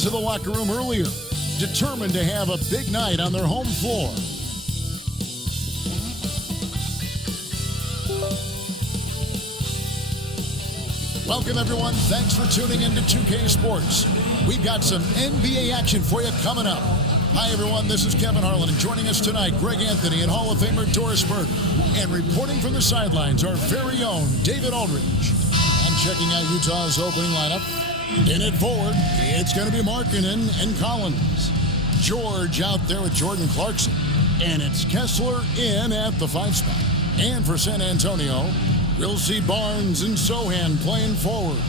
into the locker room earlier, determined to have a big night on their home floor. Welcome, everyone. Thanks for tuning into 2K Sports. We've got some NBA action for you coming up. Hi, everyone. This is Kevin Harlan, and joining us tonight, Greg Anthony and Hall of Famer Doris Burke. And reporting from the sidelines, our very own David Aldridge. And checking out Utah's opening lineup. In it forward, it's going to be Markkanen and Collins. George out there with Jordan Clarkson. And it's Kessler in at the 5 spot. And for San Antonio, we'll see Barnes and Sohan playing forward.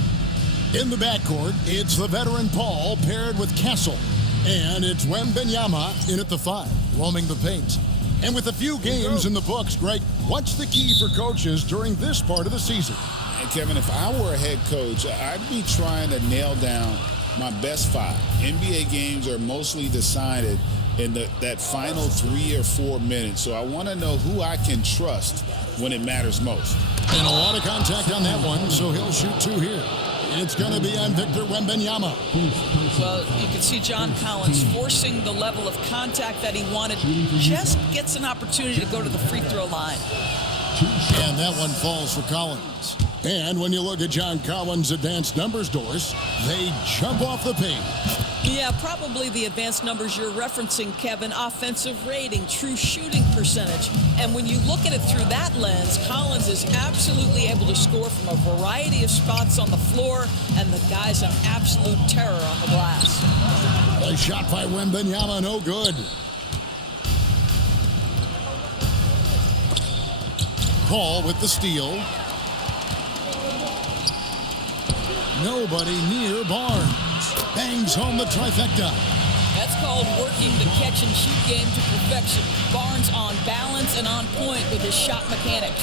In the backcourt, it's the veteran Paul paired with Kessel. And it's Wembanyama in at the 5, roaming the paint. And with a few games in the books, Greg, what's the key for coaches during this part of the season? And Kevin, if I were a head coach, I'd be trying to nail down my best 5. NBA games are mostly decided in that final 3 or 4 minutes. So I want to know who I can trust when it matters most. And a lot of contact on that one, so he'll shoot 2 here. It's going to be on Victor Wembanyama. Well, you can see John Collins forcing the level of contact that he wanted. Just gets an opportunity to go to the free throw line. And that one falls for Collins. And when you look at John Collins' advanced numbers, Doris, they jump off the page. Yeah, probably the advanced numbers you're referencing, Kevin. Offensive rating, true shooting percentage. And when you look at it through that lens, Collins is absolutely able to score from a variety of spots on the floor, and the guy's an absolute terror on the glass. A shot by Wembanyama, no good. Paul with the steal. Nobody near Barnes. Bangs home the trifecta. That's called working the catch-and-shoot game to perfection. Barnes on balance and on point with his shot mechanics.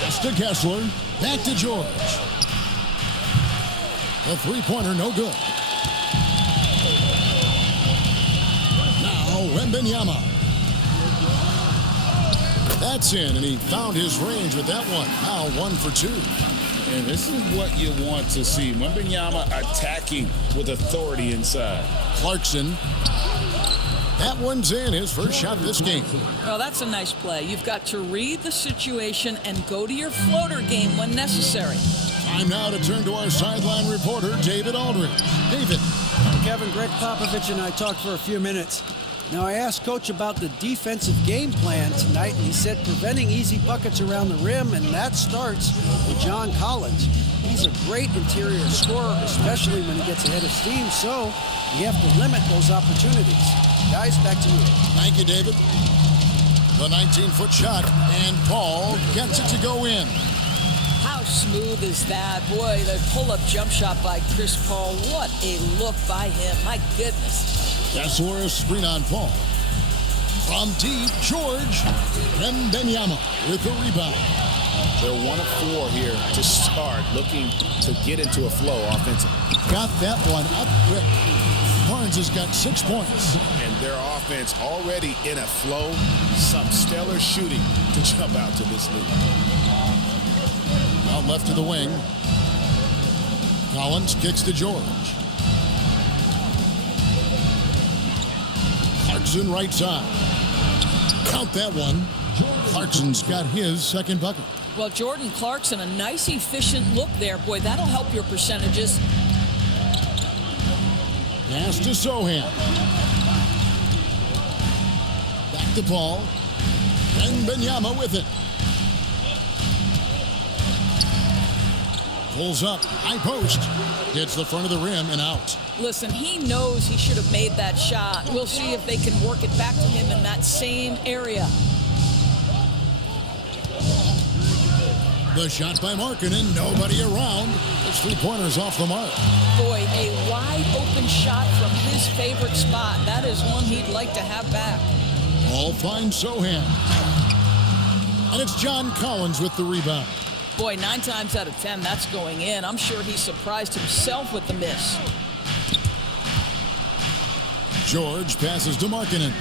Pass to Kessler. Back to George. The three-pointer, no good. Now, Wembanyama. That's in, and he found his range with that one. Now 1 for 2. And this is what you want to see. Wembanyama attacking with authority inside. Clarkson. That one's in, his first shot this game. Well, that's a nice play. You've got to read the situation and go to your floater game when necessary. Time now to turn to our sideline reporter, David Aldridge. David. Kevin, Greg Popovich and I talked for a few minutes. Now, I asked Coach about the defensive game plan tonight, and he said preventing easy buckets around the rim, and that starts with John Collins. He's a great interior scorer, especially when he gets ahead of steam, so you have to limit those opportunities. Guys, back to you. Thank you, David. The 19-foot shot, and Paul gets it to go in. How smooth is that? Boy, the pull-up jump shot by Chris Paul. What a look by him. My goodness. Kessler a screen on Paul. From deep, George. Wembanyama with the rebound. They're 1 of 4 here to start, looking to get into a flow offensively. Got that one up quick. Barnes has got 6 points. And their offense already in a flow. Some stellar shooting to jump out to this lead. Out left to the wing. Collins kicks to George. Clarkson right side. Count that one. Clarkson's got his second bucket. Well, Jordan Clarkson, a nice, efficient look there. Boy, that'll help your percentages. Pass to Sohan. Back to Paul. And Wembanyama with it. Pulls up. High post. Hits the front of the rim and out. Listen, he knows he should have made that shot. We'll see if they can work it back to him in that same area. The shot by Markkanen. Nobody around. Those 3-pointers off the mark. Boy, a wide open shot from his favorite spot. That is one he'd like to have back. Ball finds Sohan. And it's John Collins with the rebound. Boy, 9 times out of 10, that's going in. I'm sure he surprised himself with the miss. George passes to Markkanen.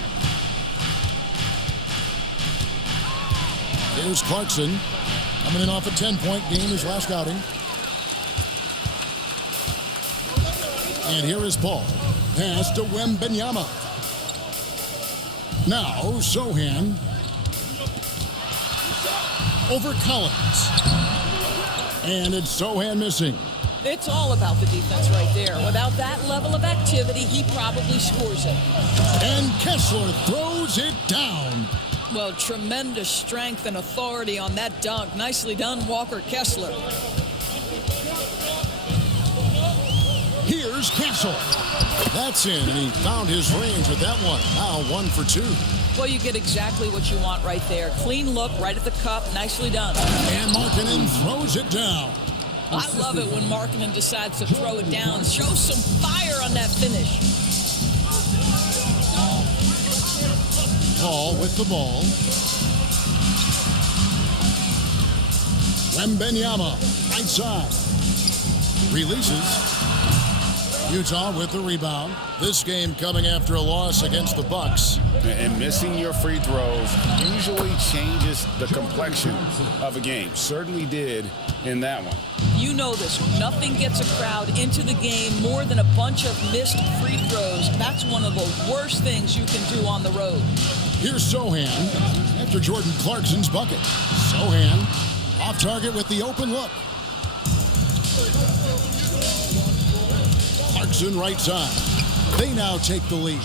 Here's Clarkson. Coming in off a 10-point game his last outing. And here is Paul. Pass to Wembanyama. Now, Sohan. Over Collins. And it's Sohan missing. It's all about the defense right there. Without that level of activity, he probably scores it. And Kessler throws it down. Well, tremendous strength and authority on that dunk. Nicely done, Walker Kessler. Here's Castle. That's in, and he found his range with that one. Now 1 for 2. Well, you get exactly what you want right there. Clean look, right at the cup. Nicely done. And Markkanen throws it down. I love it when Markkanen decides to throw it down. Show some fire on that finish. Paul with the ball. Wembanyama, right side. Releases. Utah with the rebound. This game coming after a loss against the Bucks. And missing your free throws usually changes the complexion of a game. Certainly did in that one. You know this. Nothing gets a crowd into the game more than a bunch of missed free throws. That's one of the worst things you can do on the road. Here's Sohan after Jordan Clarkson's bucket. Sohan off target with the open look. Clarkson right side. They now take the lead.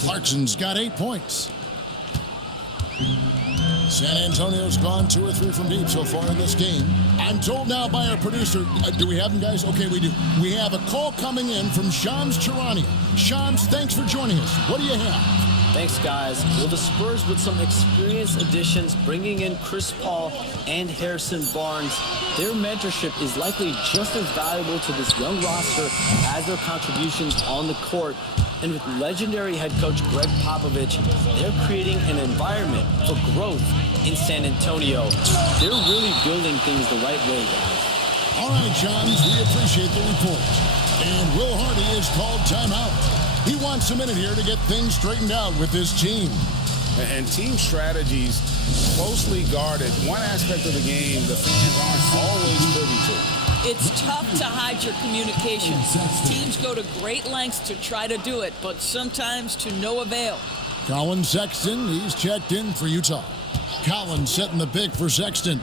Clarkson's got 8 points. San Antonio's gone 2 or 3 from deep so far in this game. I'm told now by our producer, do we have them, guys? Okay, we do. We have a call coming in from Shams Charania. Shams, thanks for joining us. What do you have? Thanks, guys. Well, the Spurs with some experienced additions, bringing in Chris Paul and Harrison Barnes. Their mentorship is likely just as valuable to this young roster as their contributions on the court. And with legendary head coach Greg Popovich, they're creating an environment for growth in San Antonio. They're really building things the right way, guys. All right, Johns, we appreciate the report. And Will Hardy is called timeout. He wants a minute here to get things straightened out with his team. And team strategies closely guarded. One aspect of the game the fans aren't always privy to. It's tough to hide your communication. Teams go to great lengths to try to do it, but sometimes to no avail. Colin Sexton, he's checked in for Utah. Collins setting the pick for Sexton.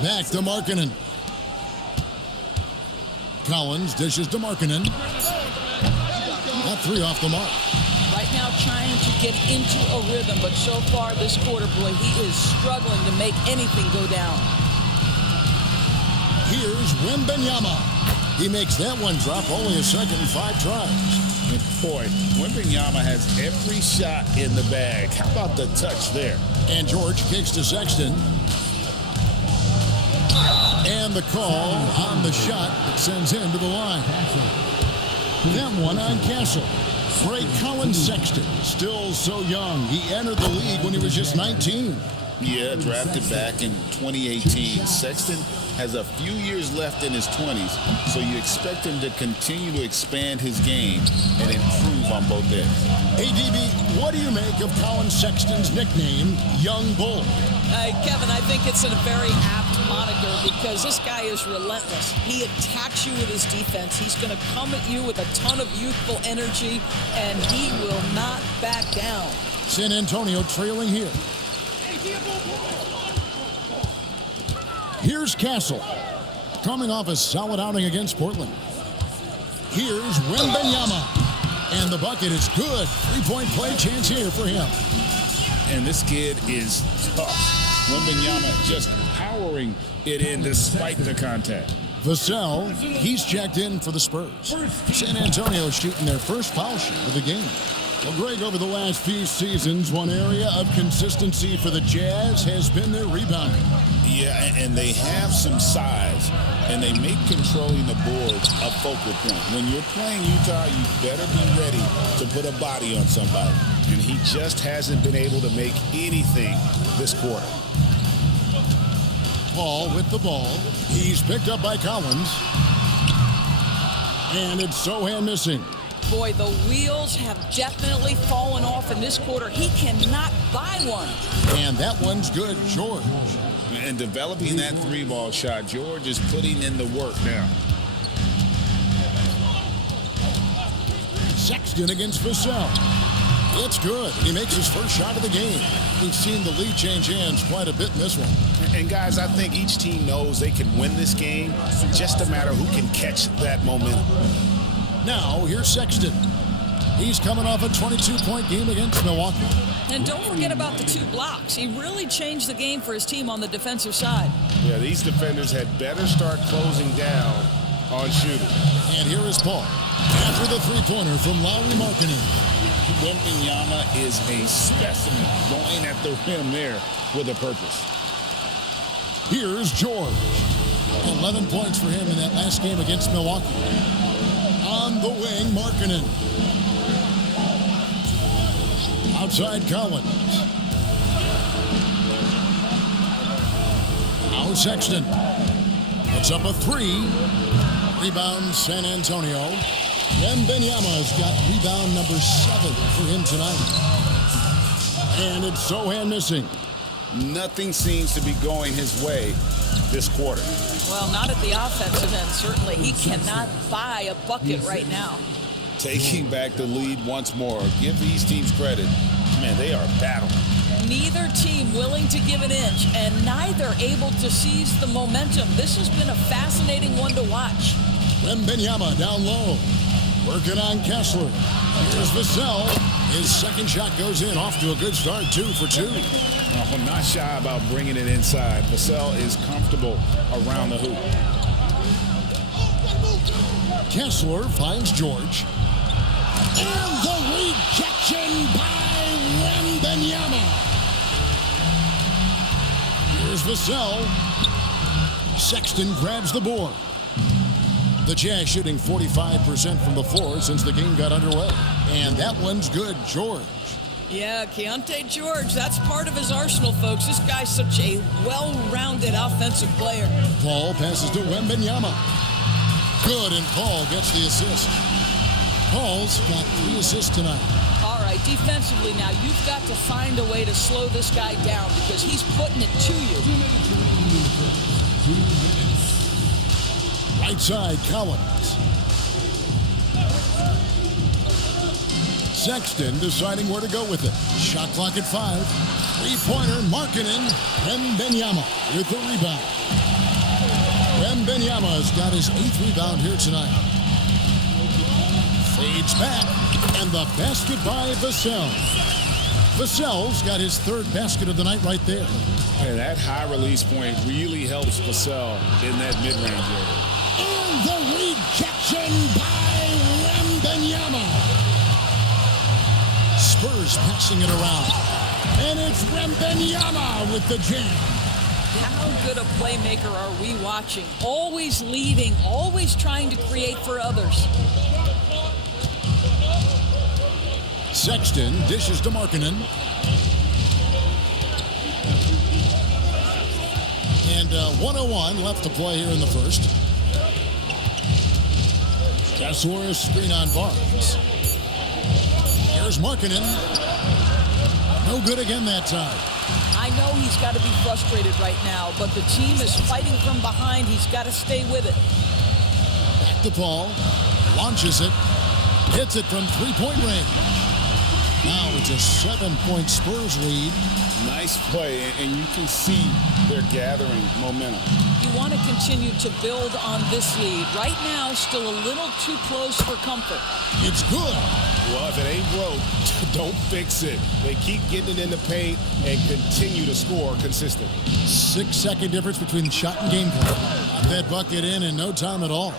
Back to Markkanen. Collins dishes to Markkanen. That 3 off the mark. Right now trying to get into a rhythm, but so far this quarter, boy, he is struggling to make anything go down. Here's Wembanyama. He makes that one drop, only a second and 5 tries. Boy, Wembanyama has every shot in the bag. How about the touch there? And George kicks to Sexton. And the call on the shot that sends him to the line. That one on Castle. Great Colin Sexton, still so young. He entered the league when he was just 19. Yeah, drafted back in 2018. Sexton has a few years left in his 20s, so you expect him to continue to expand his game and improve on both ends. Hey, DB, what do you make of Colin Sexton's nickname, Young Bull? Kevin, I think it's a very apt moniker because this guy is relentless. He attacks you with his defense. He's going to come at you with a ton of youthful energy, and he will not back down. San Antonio trailing here. Here's Castle, coming off a solid outing against Portland. Here's Wembanyama, and the bucket is good. 3-point play chance here for him. And this kid is tough. Wembanyama just powering it in despite the contact. Vassell, he's checked in for the Spurs. San Antonio shooting their first foul shot of the game. Well, Greg, over the last few seasons, one area of consistency for the Jazz has been their rebounding. Yeah, and they have some size, and they make controlling the board a focal point. When you're playing Utah, you better be ready to put a body on somebody. And he just hasn't been able to make anything this quarter. Paul with the ball. He's picked up by Collins. And it's Sohan missing. Boy, the wheels have definitely fallen off in this quarter. He cannot buy one. And that one's good, George. And developing that 3-ball shot, George is putting in the work now. Sexton against Vassell. It's good. He makes his first shot of the game. We've seen the lead change hands quite a bit in this one. And guys, I think each team knows they can win this game. Just a matter who can catch that momentum. Now, here's Sexton. He's coming off a 22-point game against Milwaukee. And don't forget about the 2 blocks. He really changed the game for his team on the defensive side. Yeah, these defenders had better start closing down on shooting. And here is Paul. After the three-pointer from Lauri Markkanen. Wembanyama is a specimen going at the rim there with a purpose. Here's George. 11 points for him in that last game against Milwaukee. On the wing, Markkanen. Outside Collins. Now Sexton. Puts up a 3. Rebound San Antonio. Wembanyama's got rebound number 7 for him tonight. And it's Sohan missing. Nothing seems to be going his way this quarter. Well, not at the offensive end, certainly. He cannot buy a bucket right now. Taking back the lead once more. Give these teams credit. Man, they are battling. Neither team willing to give an inch, and neither able to seize the momentum. This has been a fascinating one to watch. Wembanyama down low. Working on Kessler. Here's Vassell. His second shot goes in. Off to a good start. 2 for 2. Oh, not shy about bringing it inside. Vassell is comfortable around the hoop. Kessler finds George. And the rejection by Wembanyama. Here's Vassell. Sexton grabs the board. The Jazz shooting 45% from the floor since the game got underway. And that one's good, George. Yeah, Keontae George, that's part of his arsenal, folks. This guy's such a well-rounded offensive player. Paul passes to Wembanyama. Good, and Paul gets the assist. Paul's got 3 assists tonight. All right, defensively now, you've got to find a way to slow this guy down because he's putting it to you. Right side, Collins. Sexton deciding where to go with it. Shot clock at 5. Three-pointer, Markkanen. Wembanyama with the rebound. Wembanyama's got his 8th rebound here tonight. Fades back, and the basket by Vassell. Vassell's got his 3rd basket of the night right there. And that high release point really helps Vassell in that mid-range area. And the rejection by Wembanyama. Spurs passing it around. And it's Wembanyama with the jam. How good a playmaker are we watching? Always leading, always trying to create for others. Sexton dishes to Markkanen. And 1:01 left to play here in the first. Kessler screen on Barnes. Here's Markkanen. No good again that time. I know he's got to be frustrated right now, but the team is fighting from behind. He's got to stay with it. Back to Paul. Launches it. Hits it from three-point range. Now it's a 7-point Spurs lead. Nice play, and you can see they're gathering momentum. You want to continue to build on this lead. Right now, still a little too close for comfort. It's good. Well, if it ain't broke, don't fix it. They keep getting it in the paint and continue to score consistently. 6-second difference between shot and game plan. Got that bucket in no time at all.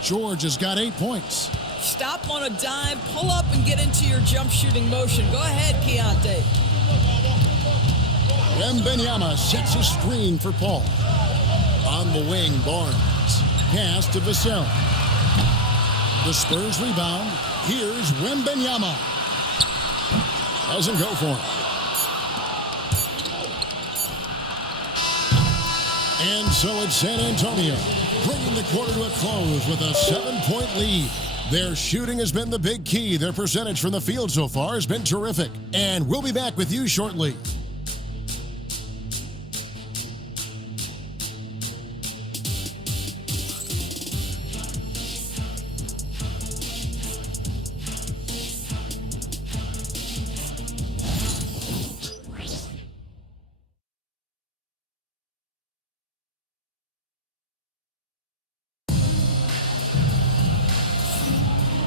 George has got 8 points. Stop on a dime, pull up, and get into your jump shooting motion. Go ahead, Keontae. Wembanyama sets a screen for Paul. On the wing, Barnes. Pass to Vassell. The Spurs rebound. Here's Wembanyama. Doesn't go for him. And so it's San Antonio, bringing the quarter to a close with a 7-point lead. Their shooting has been the big key. Their percentage from the field so far has been terrific. And we'll be back with you shortly.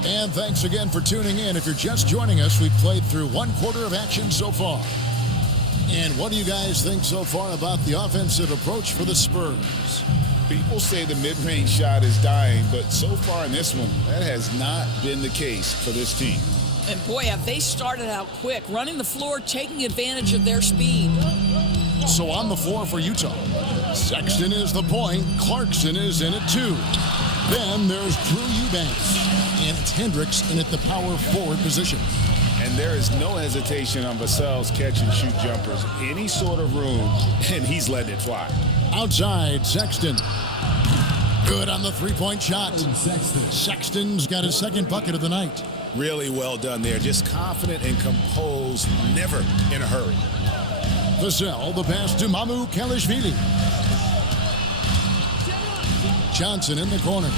And thanks again for tuning in. If you're just joining us, we've played through one quarter of action so far. And what do you guys think so far about the offensive approach for the Spurs? People say the mid-range shot is dying, but so far in this one, that has not been the case for this team. And boy, have they started out quick, running the floor, taking advantage of their speed. So on the floor for Utah, Sexton is the point, Clarkson is in it too. Then there's Drew Eubanks, and it's Hendricks in at the power forward position. And there is no hesitation on Vassell's catch-and-shoot jumpers. Any sort of room, and he's letting it fly. Outside, Sexton. Good on the three-point shot. Sexton's got his second bucket of the night. Really well done there. Just confident and composed, never in a hurry. Vassell, the pass to Mamu Kelishvili. Johnson in the corner.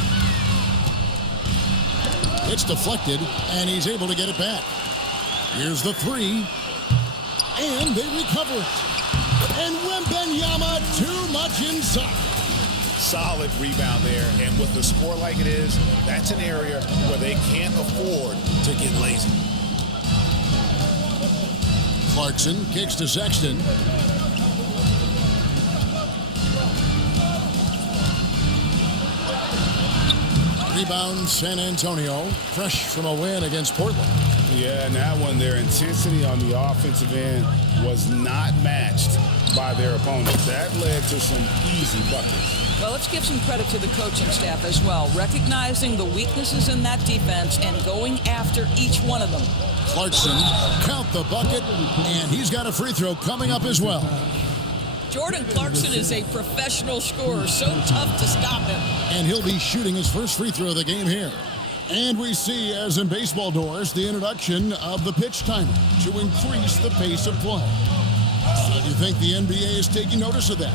It's deflected, and he's able to get it back. Here's the three, and they recover it. And Wembanyama too much inside. Solid rebound there, and with the score like it is, that's an area where they can't afford to get lazy. Clarkson kicks to Sexton. Rebound San Antonio, fresh from a win against Portland. Yeah, and that one, their intensity on the offensive end was not matched by their opponents. That led to some easy buckets. Well, let's give some credit to the coaching staff as well, recognizing the weaknesses in that defense and going after each one of them. Clarkson, count the bucket, and he's got a free throw coming up as well. Jordan Clarkson is a professional scorer, so tough to stop him. And he'll be shooting his first free throw of the game here. And we see, as in baseball doors, the introduction of the pitch timer to increase the pace of play. Do you think the NBA is taking notice of that?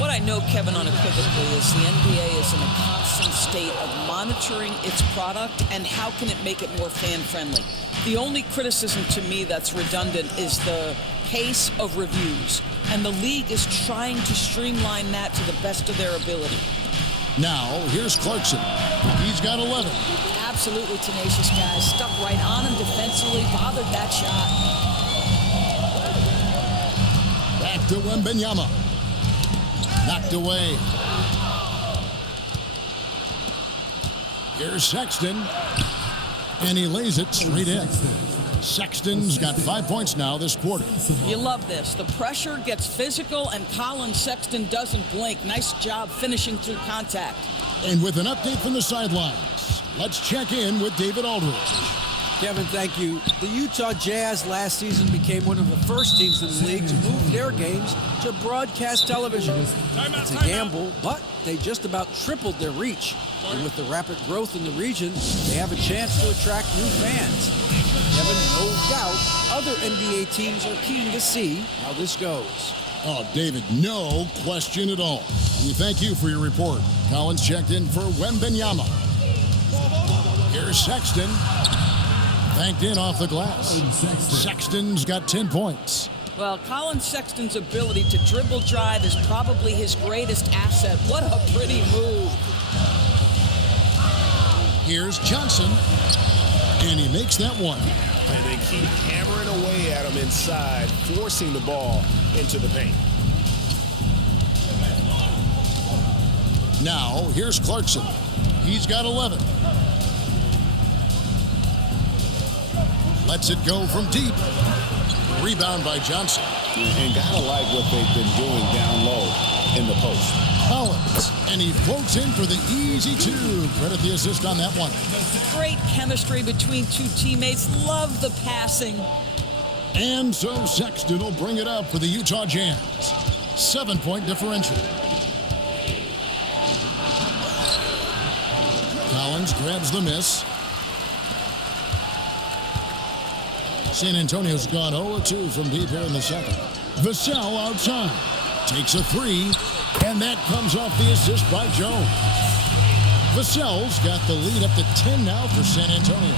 What I know, Kevin, unequivocally, is the NBA is in a constant state of monitoring its product and how can it make it more fan-friendly. The only criticism to me that's redundant is the pace of reviews, and the league is trying to streamline that to the best of their ability. Now, here's Clarkson. He's got 11. Absolutely tenacious guy. Stuck right on him defensively, bothered that shot. Back to Wembanyama. Knocked away. Here's Sexton. And he lays it straight in. Sexton's got 5 points now this quarter. You love this. The pressure gets physical, and Colin Sexton doesn't blink. Nice job finishing through contact. And with an update from the sidelines, let's check in with David Aldridge. Kevin, thank you. The Utah Jazz last season became one of the first teams in the league to move their games to broadcast television. It's a gamble, but they just about tripled their reach. And with the rapid growth in the region, they have a chance to attract new fans. Kevin, no doubt, other NBA teams are keen to see how this goes. Oh, David, no question at all. And we thank you for your report. Collins checked in for Wembanyama. Here's Sexton. Banked in off the glass. Sexton's got 10 points. Well, Colin Sexton's ability to dribble drive is probably his greatest asset. What a pretty move. Here's Johnson. And he makes that one. And they keep hammering away at him inside, forcing the ball into the paint. Now, here's Clarkson. He's got 11. Lets it go from deep. Rebound by Johnson. And gotta like what they've been doing down low in the post. Collins, and he floats in for the easy two. Credit the assist on that one. Great chemistry between two teammates. Love the passing. And so Sexton will bring it up for the Utah Jazz. 7-point differential. Collins grabs the miss. San Antonio's gone 0-2 from deep here in the second. Vassell outside. Takes a three, and that comes off the assist by Jones. Vassell's got the lead up to 10 now for San Antonio.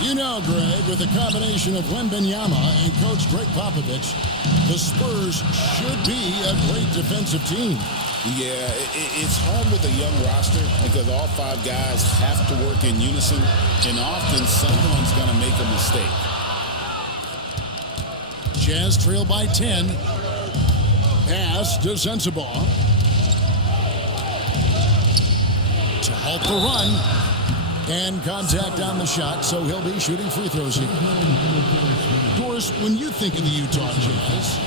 You know, Greg, with the combination of Wembanyama and Coach Greg Popovich, the Spurs should be a great defensive team. Yeah, it's hard with a young roster because all 5 guys have to work in unison, and often someone's going to make a mistake. Jazz trail by 10. Pass to Sensabaugh. To halt the run. And contact on the shot, so he'll be shooting free throws here. Doris, when you think of the Utah Jazz,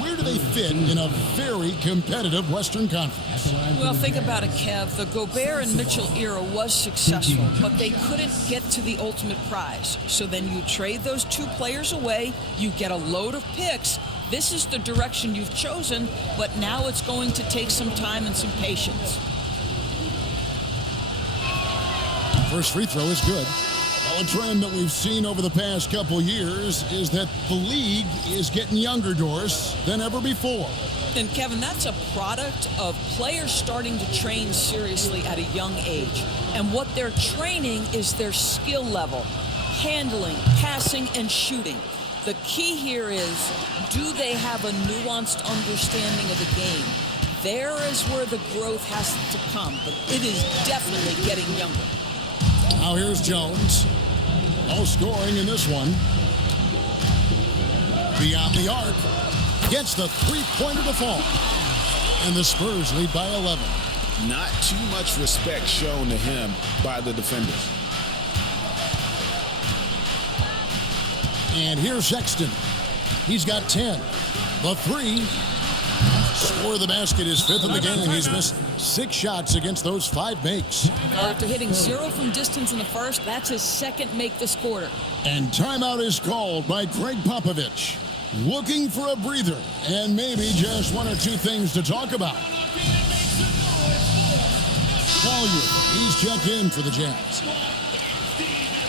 where do they fit in a very competitive Western Conference? Well, think about it, Kev. The Gobert and Mitchell era was successful, but they couldn't get to the ultimate prize. So then you trade those 2 players away, you get a load of picks. This is the direction you've chosen, but now it's going to take some time and some patience. First free throw is good. Well, a trend that we've seen over the past couple years is that the league is getting younger, Doris, than ever before. And Kevin, that's a product of players starting to train seriously at a young age. And what they're training is their skill level, handling, passing, and shooting. The key here is, do they have a nuanced understanding of the game? There is where the growth has to come, but it is definitely getting younger. Now here's Jones. No scoring in this one. Beyond the arc. Gets the three-pointer to fall. And the Spurs lead by 11. Not too much respect shown to him by the defenders. And here's Sexton. He's got 10. The 3. Score of the basket is 5th in the game. He's missed 6 shots against those 5 makes. After hitting 0 from distance in the first, that's his 2nd make this quarter. And timeout is called by Greg Popovich. Looking for a breather and maybe just 1 or 2 things to talk about. Collier, he's checked in for the Jazz.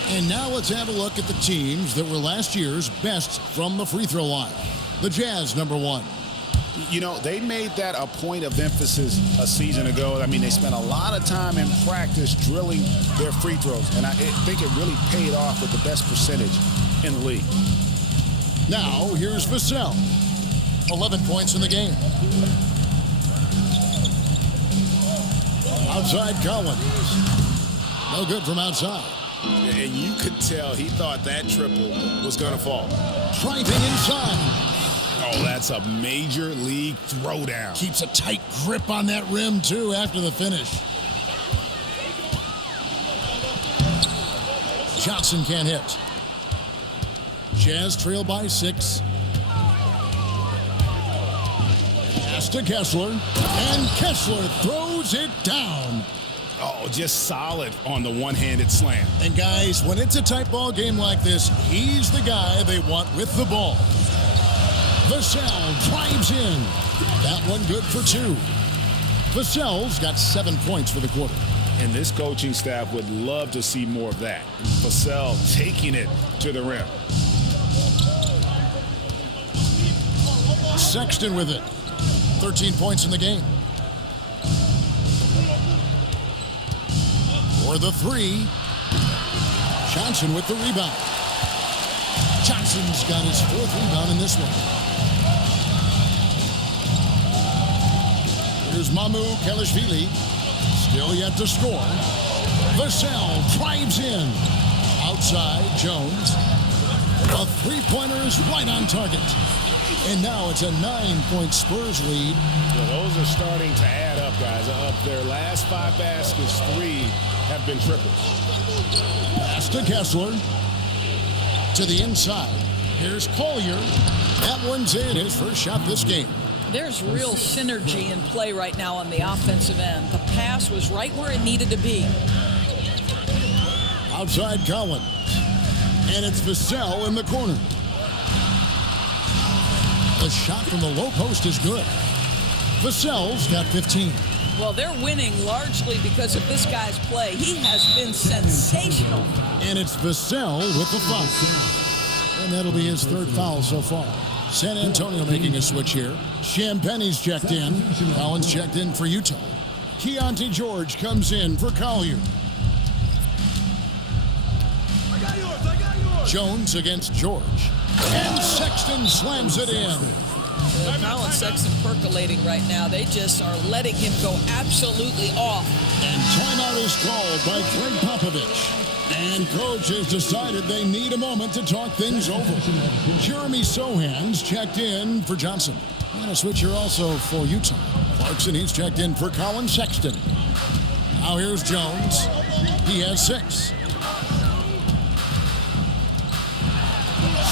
And now let's have a look at the teams that were last year's best from the free throw line. The Jazz, number 1. You know, they made that a point of emphasis a season ago. I mean, they spent a lot of time in practice drilling their free throws, and I think it really paid off with the best percentage in the league. Now, here's Vassell. 11 points in the game. Outside Collins. No good from outside. And you could tell he thought that triple was going to fall. Driving inside. Oh, that's a major league throwdown. Keeps a tight grip on that rim, too, after the finish. Johnson can't hit. Jazz trail by 6. Pass to Kessler. And Kessler throws it down. Oh, just solid on the one-handed slam. And, guys, when it's a tight ball game like this, he's the guy they want with the ball. Vassell drives in. That one good for 2. Vassell's got 7 points for the quarter. And this coaching staff would love to see more of that. Vassell taking it to the rim. Sexton with it. 13 points in the game. For the 3. Johnson with the rebound. Johnson's got his 4th rebound in this one. Here's Mamu Kelishvili. Still yet to score. Vassell drives in. Outside, Jones. A 3-pointer is right on target. And now it's a 9-point Spurs lead. Well, those are starting to add up, guys. Of their last 5 baskets, 3 have been triples. Pass to Kessler. To the inside. Here's Collier. That one's in, his first shot this game. There's real synergy in play right now on the offensive end. The pass was right where it needed to be. Outside Collins. And it's Vassell in the corner. The shot from the low post is good. Vassell's got 15. Well, they're winning largely because of this guy's play. He has been sensational. And it's Vassell with the foul. And that'll be his 3rd foul so far. San Antonio making a switch here. Champagne's checked in. Collins checked in for Utah. Keontae George comes in for Collier. Jones against George. And Sexton slams it in. Colin Sexton percolating right now. They just are letting him go absolutely off. And timeout is called by Greg Popovich. And coach has decided they need a moment to talk things over. Jeremy Sohan's checked in for Johnson. And a switch here also for Utah. Clarkson, he's checked in for Colin Sexton. Now here's Jones. He has 6.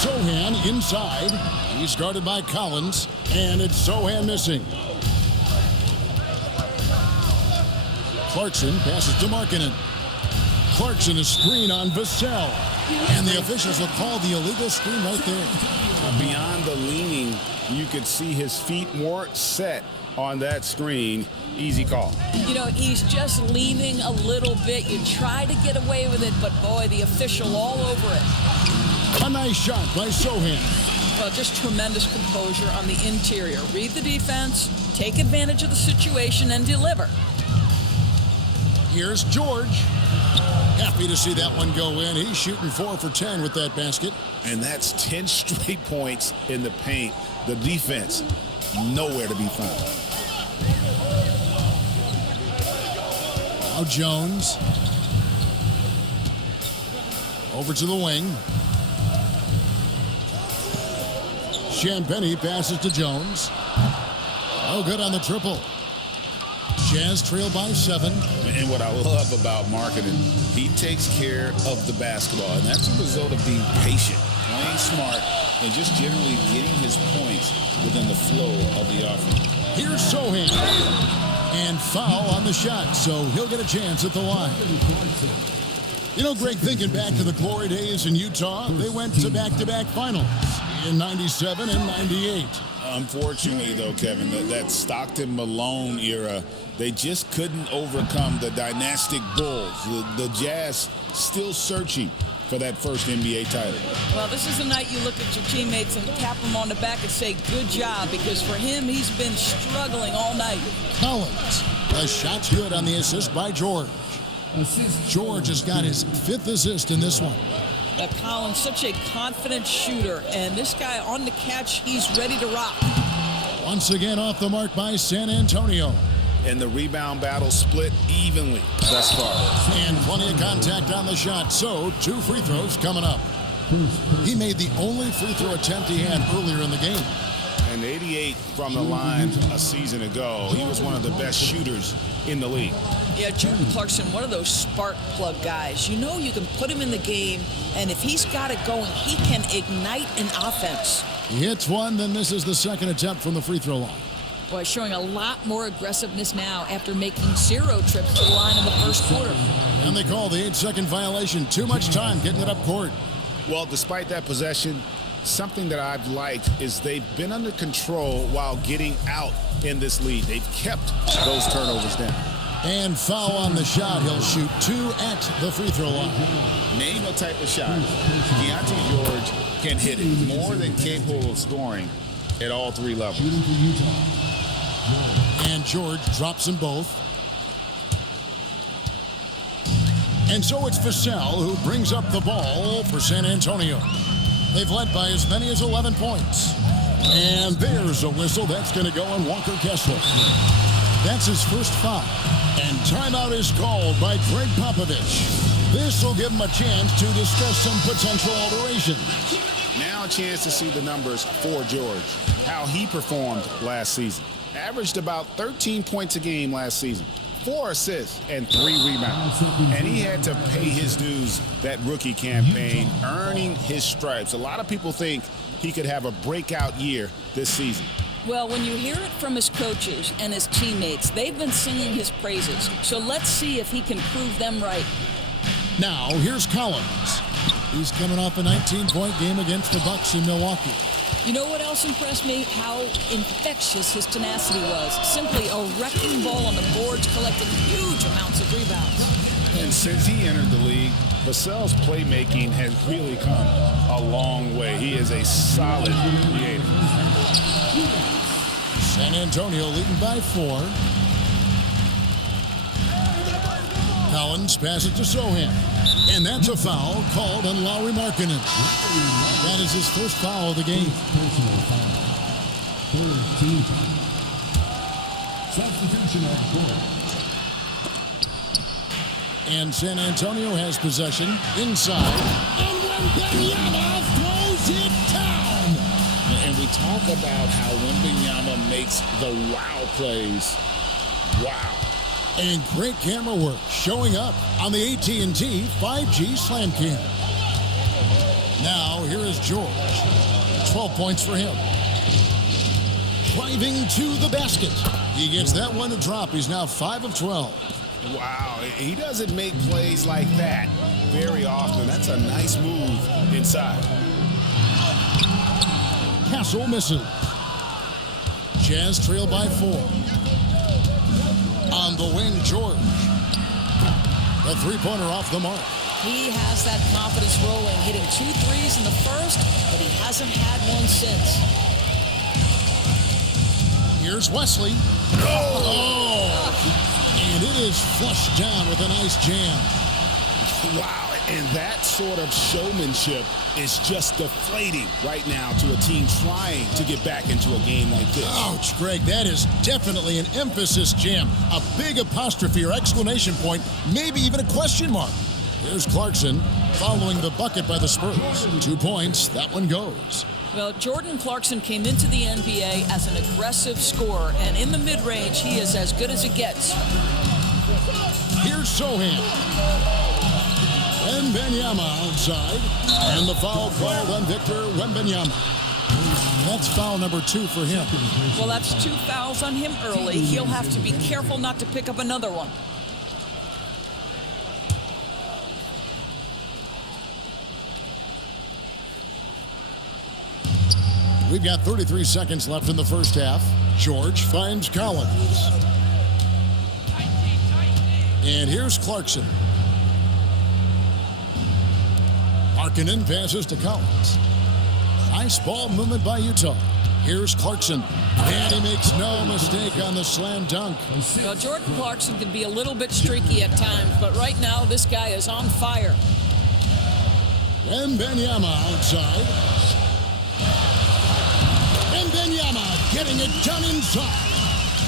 Sohan inside. He's guarded by Collins. And it's Sohan missing. Clarkson passes to Markkanen. Clarkson a screen on Vassell. And the officials will call the illegal screen right there. Beyond the leaning, you could see his feet weren't set on that screen. Easy call. You know, he's just leaning a little bit. You try to get away with it, but boy, the official all over it. A nice shot by Sohan. Well, just tremendous composure on the interior. Read the defense, take advantage of the situation, and deliver. Here's George. Happy to see that one go in. He's shooting 4 for 10 with that basket. And that's 10 straight points in the paint. The defense, nowhere to be found. Now Jones. Over to the wing. Champagnie passes to Jones. Oh, good on the triple. Jazz trail by 7. And what I love about Markkanen, he takes care of the basketball. And that's a result of being patient, playing smart, and just generally getting his points within the flow of the offense. Here's Sohan. And foul on the shot, so he'll get a chance at the line. You know, Greg, thinking back to the glory days in Utah, they went to back-to-back finals in 97 and 98. Unfortunately, though, Kevin, that Stockton-Malone era, they just couldn't overcome the dynastic Bulls. The Jazz still searching for that first NBA title. Well, this is the night you look at your teammates and tap them on the back and say, good job, because for him, he's been struggling all night. Collins, the shot's good on the assist by George. George has got his 5th assist in this one. Collins, such a confident shooter, and this guy on the catch, he's ready to rock. Once again off the mark by San Antonio. And the rebound battle split evenly thus far. And plenty of contact on the shot, so 2 free throws coming up. He made the only free throw attempt he had earlier in the game. And 88 from the line a season ago. He was one of the best shooters in the league. Yeah, Jordan Clarkson, one of those spark plug guys. You know you can put him in the game, and if he's got it going, he can ignite an offense. He hits one, then misses the second attempt from the free throw line. Boy, showing a lot more aggressiveness now after making 0 trips to the line in the first quarter. And they call the 8-second violation. Too much time getting it up court. Well, despite that possession, something that I've liked is they've been under control while getting out in this lead. They've kept those turnovers down. And foul on the shot. He'll shoot 2 at the free throw line. Name a type of shot. Keontae George can hit it, more than capable of scoring at all 3 levels. And George drops them both. And so it's Vassell who brings up the ball for San Antonio. They've led by as many as 11 points. And there's a whistle. That's going to go on Walker Kessler. That's his first foul. And timeout is called by Greg Popovich. This will give him a chance to discuss some potential alterations. Now a chance to see the numbers for George, how he performed last season. Averaged about 13 points a game last season, 4 assists and 3 rebounds. And he had to pay his dues that rookie campaign, earning his stripes. A lot of people think he could have a breakout year this season. Well, when you hear it from his coaches and his teammates, they've been singing his praises. So let's see if he can prove them right. Now, here's Collins. He's coming off a 19-point game against the Bucks in Milwaukee. You know what else impressed me? How infectious his tenacity was. Simply a wrecking ball on the boards, collecting huge amounts of rebounds. And since he entered the league, Vassell's playmaking has really come a long way. He is a solid creator. San Antonio leading by 4. Collins passes to Sohan. And that's a foul called on Lauri Markkanen. That is his first foul of the game. And San Antonio has possession inside. And Wembanyama throws it down. And we talk about how Wembanyama makes the wow plays. Wow. And great camera work showing up on the AT&T 5G Slam Cam. Now, here is George. 12 points for him. Driving to the basket. He gets that one to drop. He's now 5 of 12. Wow, he doesn't make plays like that very often. That's a nice move inside. Castle misses. Jazz trail by 4. On the wing, George. The three-pointer off the mark. He has that confidence rolling, hitting 2 threes in the first, but he hasn't had one since. Here's Wesley. Oh! And it is flushed down with a nice jam. Wow, and that sort of showmanship is just deflating right now to a team trying to get back into a game like this. Ouch, Greg, that is definitely an emphasis jam. A big apostrophe or exclamation point, maybe even a question mark. Here's Clarkson following the bucket by the Spurs. 2 points, that one goes. Well, Jordan Clarkson came into the NBA as an aggressive scorer, and in the mid-range, he is as good as it gets. Here's Sohan. Wembanyama outside, and the foul called on Victor Wembanyama. That's foul number 2 for him. Well, that's 2 fouls on him early. He'll have to be careful not to pick up another one. We've got 33 seconds left in the first half. George finds Collins. And here's Clarkson. Markkanen passes to Collins. Nice ball movement by Utah. Here's Clarkson. And he makes no mistake on the slam dunk. Well, Jordan Clarkson can be a little bit streaky at times, but right now this guy is on fire. Wembanyama outside. Wembanyama getting it done inside.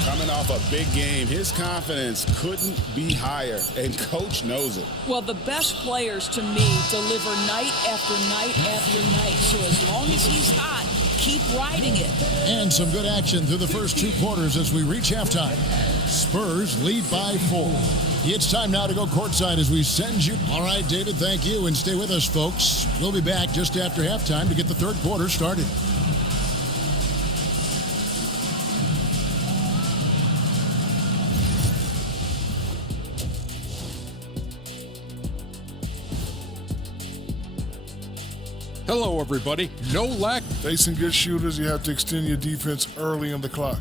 Coming off a big game, his confidence couldn't be higher, and coach knows it. Well, the best players to me deliver night after night after night. So as long as he's hot, keep riding it. And some good action through the first 2 quarters as we reach halftime. Spurs lead by 4. It's time now to go courtside as we send you. All right, David, thank you, and stay with us, folks. We'll be back just after halftime to get the third quarter started. Hello, everybody. No lack. Facing good shooters, you have to extend your defense early in the clock.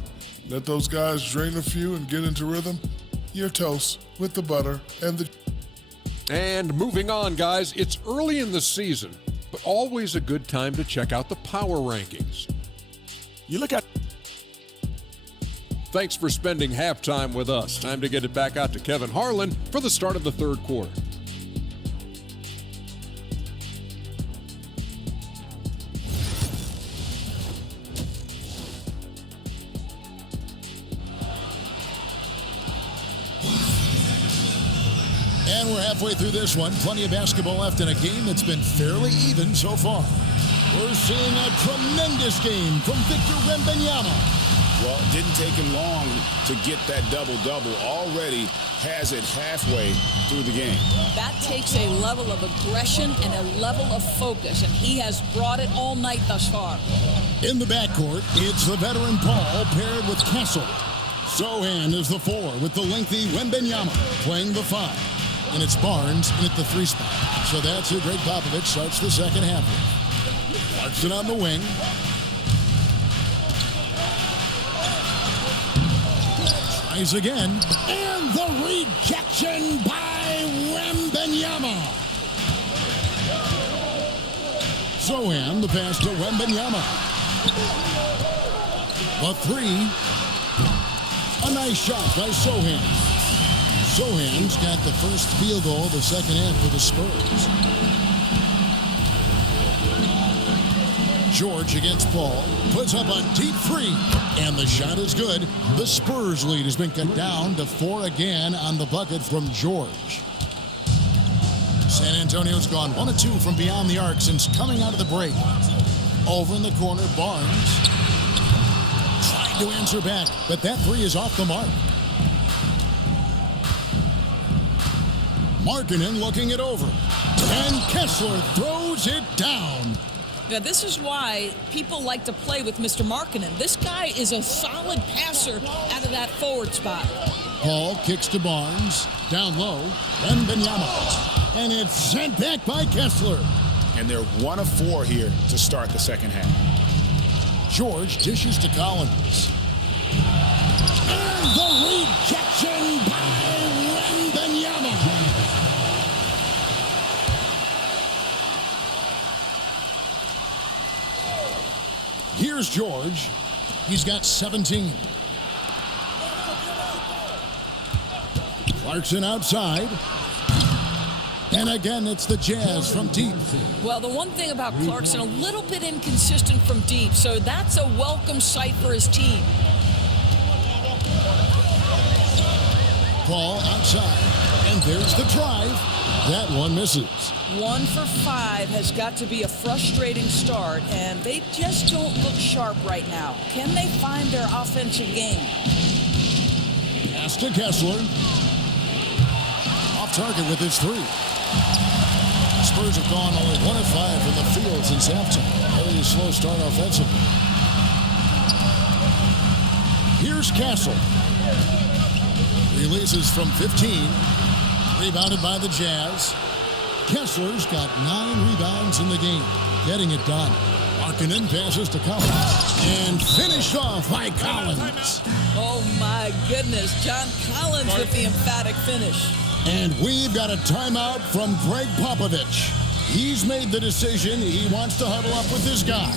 Let those guys drain a few and get into rhythm. You're toast with the butter and the... And moving on, guys, it's early in the season, but always a good time to check out the power rankings. You look at... Thanks for spending halftime with us. Time to get it back out to Kevin Harlan for the start of the third quarter. And we're halfway through this one. Plenty of basketball left in a game that's been fairly even so far. We're seeing a tremendous game from Victor Wembanyama. Well, it didn't take him long to get that double-double. Already has it halfway through the game. That takes a level of aggression and a level of focus, and he has brought it all night thus far. In the backcourt, it's the veteran Paul paired with Castle. Sohan is the 4 with the lengthy Wembanyama playing the 5. And it's Barnes in at the 3 spot. So that's who Greg Popovich starts the second half with. Clarkson on the wing. Tries again. And the rejection by Wembanyama. Sohan, the pass to Wembanyama. The 3. A nice shot by Sohan. Sohan's got the first field goal of the second half for the Spurs. George against Paul. Puts up a deep three. And the shot is good. The Spurs lead has been cut down to 4 again on the bucket from George. San Antonio's gone 1 of 2 from beyond the arc since coming out of the break. Over in the corner, Barnes tried to answer back, but that three is off the mark. Markkanen looking it over. And Kessler throws it down. Now, this is why people like to play with Mr. Markkanen. This guy is a solid passer out of that forward spot. Paul kicks to Barnes. Down low. Wembanyama. And it's sent back by Kessler. And they're 1 of 4 here to start the second half. George dishes to Collins. And the rejection by Wembanyama. Here's George. He's got 17. Clarkson outside. And again, it's the Jazz from deep. Well, the one thing about Clarkson, a little bit inconsistent from deep, so that's a welcome sight for his team. Paul outside. And there's the drive. That one misses. 1 for 5 has got to be a frustrating start, and they just don't look sharp right now. Can they find their offensive game? Pass to Kessler. Off target with his three. Spurs have gone only 1 of 5 from the field since halftime. Very slow start offensively. Here's Castle. Releases from 15. Rebounded by the Jazz. Kessler's got 9 rebounds in the game. Getting it done. Markkanen passes to Collins. And finished off by Collins. Oh, my goodness. John Collins with the emphatic finish. And we've got a timeout from Greg Popovich. He's made the decision. He wants to huddle up with this guy.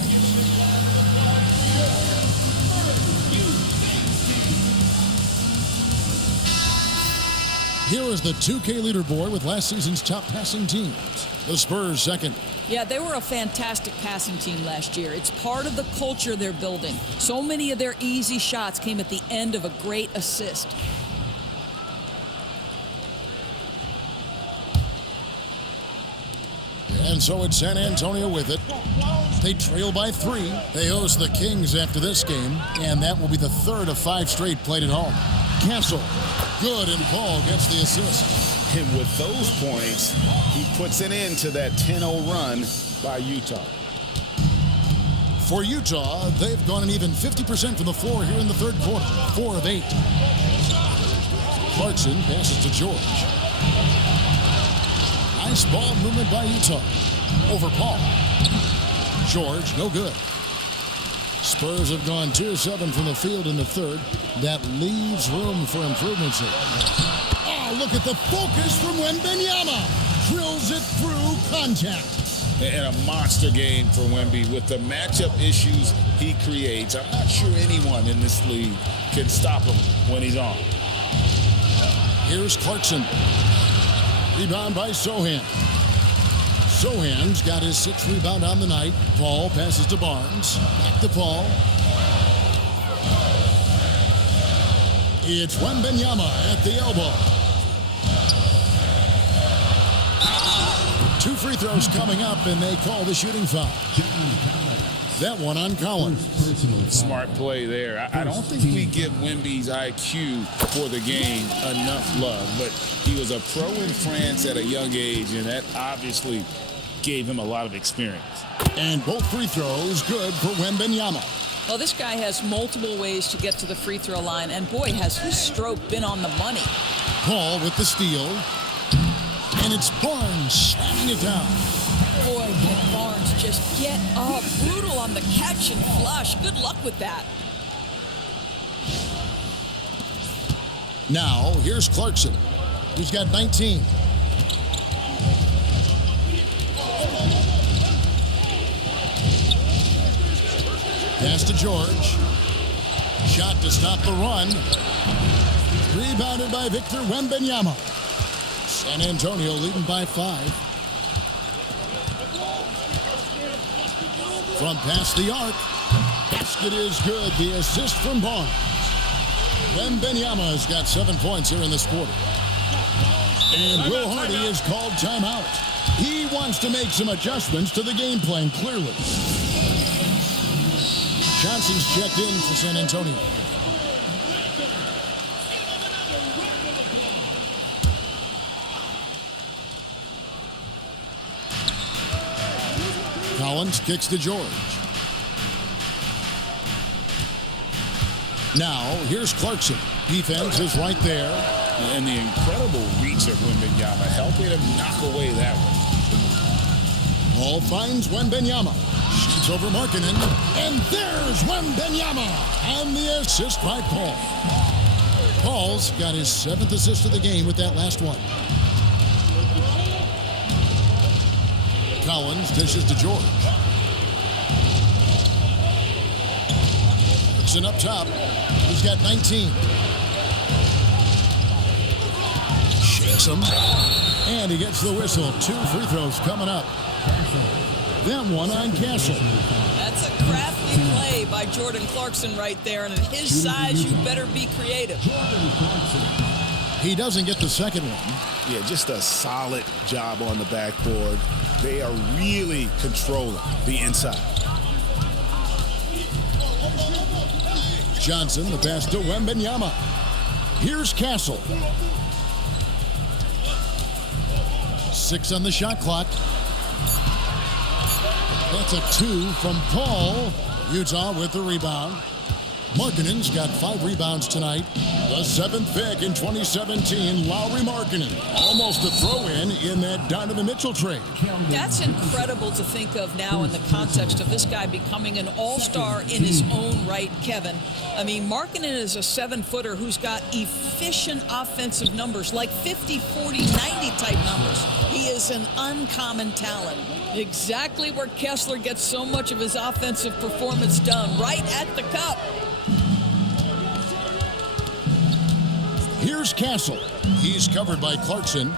Here is the 2K leaderboard with last season's top passing teams. The Spurs second. Yeah, they were a fantastic passing team last year. It's part of the culture they're building. So many of their easy shots came at the end of a great assist. And so it's San Antonio with it. They trail by 3. They host the Kings after this game, and that will be the 3rd of 5 straight played at home. Cancel. Good, and Paul gets the assist. And with those points, he puts an end to that 10-0 run by Utah. For Utah, they've gone an even 50% from the floor here in the third quarter. 4 of 8. Clarkson passes to George. Nice ball movement by Utah. Over Paul. George, no good. Spurs have gone 2 of 7 from the field in the third. That leaves room for improvements here. Oh, look at the focus from Wembanyama. Drills it through contact. And a monster game for Wemby with the matchup issues he creates. I'm not sure anyone in this league can stop him when he's on. Here's Clarkson. Rebound by Sohan. Sohan's got his 6th rebound on the night. Paul passes to Barnes. Back to Paul. It's Wembanyama at the elbow. 2 free throws coming up, and they call the shooting foul. That one on Collins. Smart play there. I don't think we give Wemby's IQ for the game enough love, but he was a pro in France at a young age, and that obviously gave him a lot of experience. And both free throws good for Wembanyama. Well, this guy has multiple ways to get to the free throw line, and boy, has his stroke been on the money. Paul with the steal. And it's Barnes slamming it down. Boy, can Barnes just get up. Brutal on the catch and flush. Good luck with that. Now, here's Clarkson. He's got 19. Pass to George. Shot to stop the run. Rebounded by Victor Wembanyama. San Antonio leading by 5. From past the arc. Basket is good. The assist from Barnes. Wembanyama's got 7 points here in this quarter. And Will Hardy is called timeout. He wants to make some adjustments to the game plan, clearly. Johnson's checked in for San Antonio. Collins kicks to George. Now, here's Clarkson. Defense is right there. And the incredible reach of Wembanyama, helping him knock away that one. Ball finds Wembanyama. Shoots over Markkanen. And there's Wembanyama. And the assist by Paul. Paul's got his 7th assist of the game with that last one. Collins dishes to George. Clarkson up top. He's got 19. Shakes him. And he gets the whistle. 2 free throws coming up. Then one on Castle. That's a crafty play by Jordan Clarkson right there. And at his size, you better be creative. He doesn't get the second one. Yeah, just a solid job on the backboard. They are really controlling the inside. Johnson, the pass to Wembanyama. Here's Castle. 6 on the shot clock. That's a 2 from Paul. Utah with the rebound. Markkanen's got 5 rebounds tonight. The 7th pick in 2017, Lauri Markkanen. Almost a throw-in in that Donovan Mitchell trade. That's incredible to think of now in the context of this guy becoming an all-star in his own right, Kevin. I mean, Markkanen is a 7-footer who's got efficient offensive numbers, like 50, 40, 90 type numbers. He is an uncommon talent. Exactly where Kessler gets so much of his offensive performance done, right at the cup. Here's Castle. He's covered by Clarkson.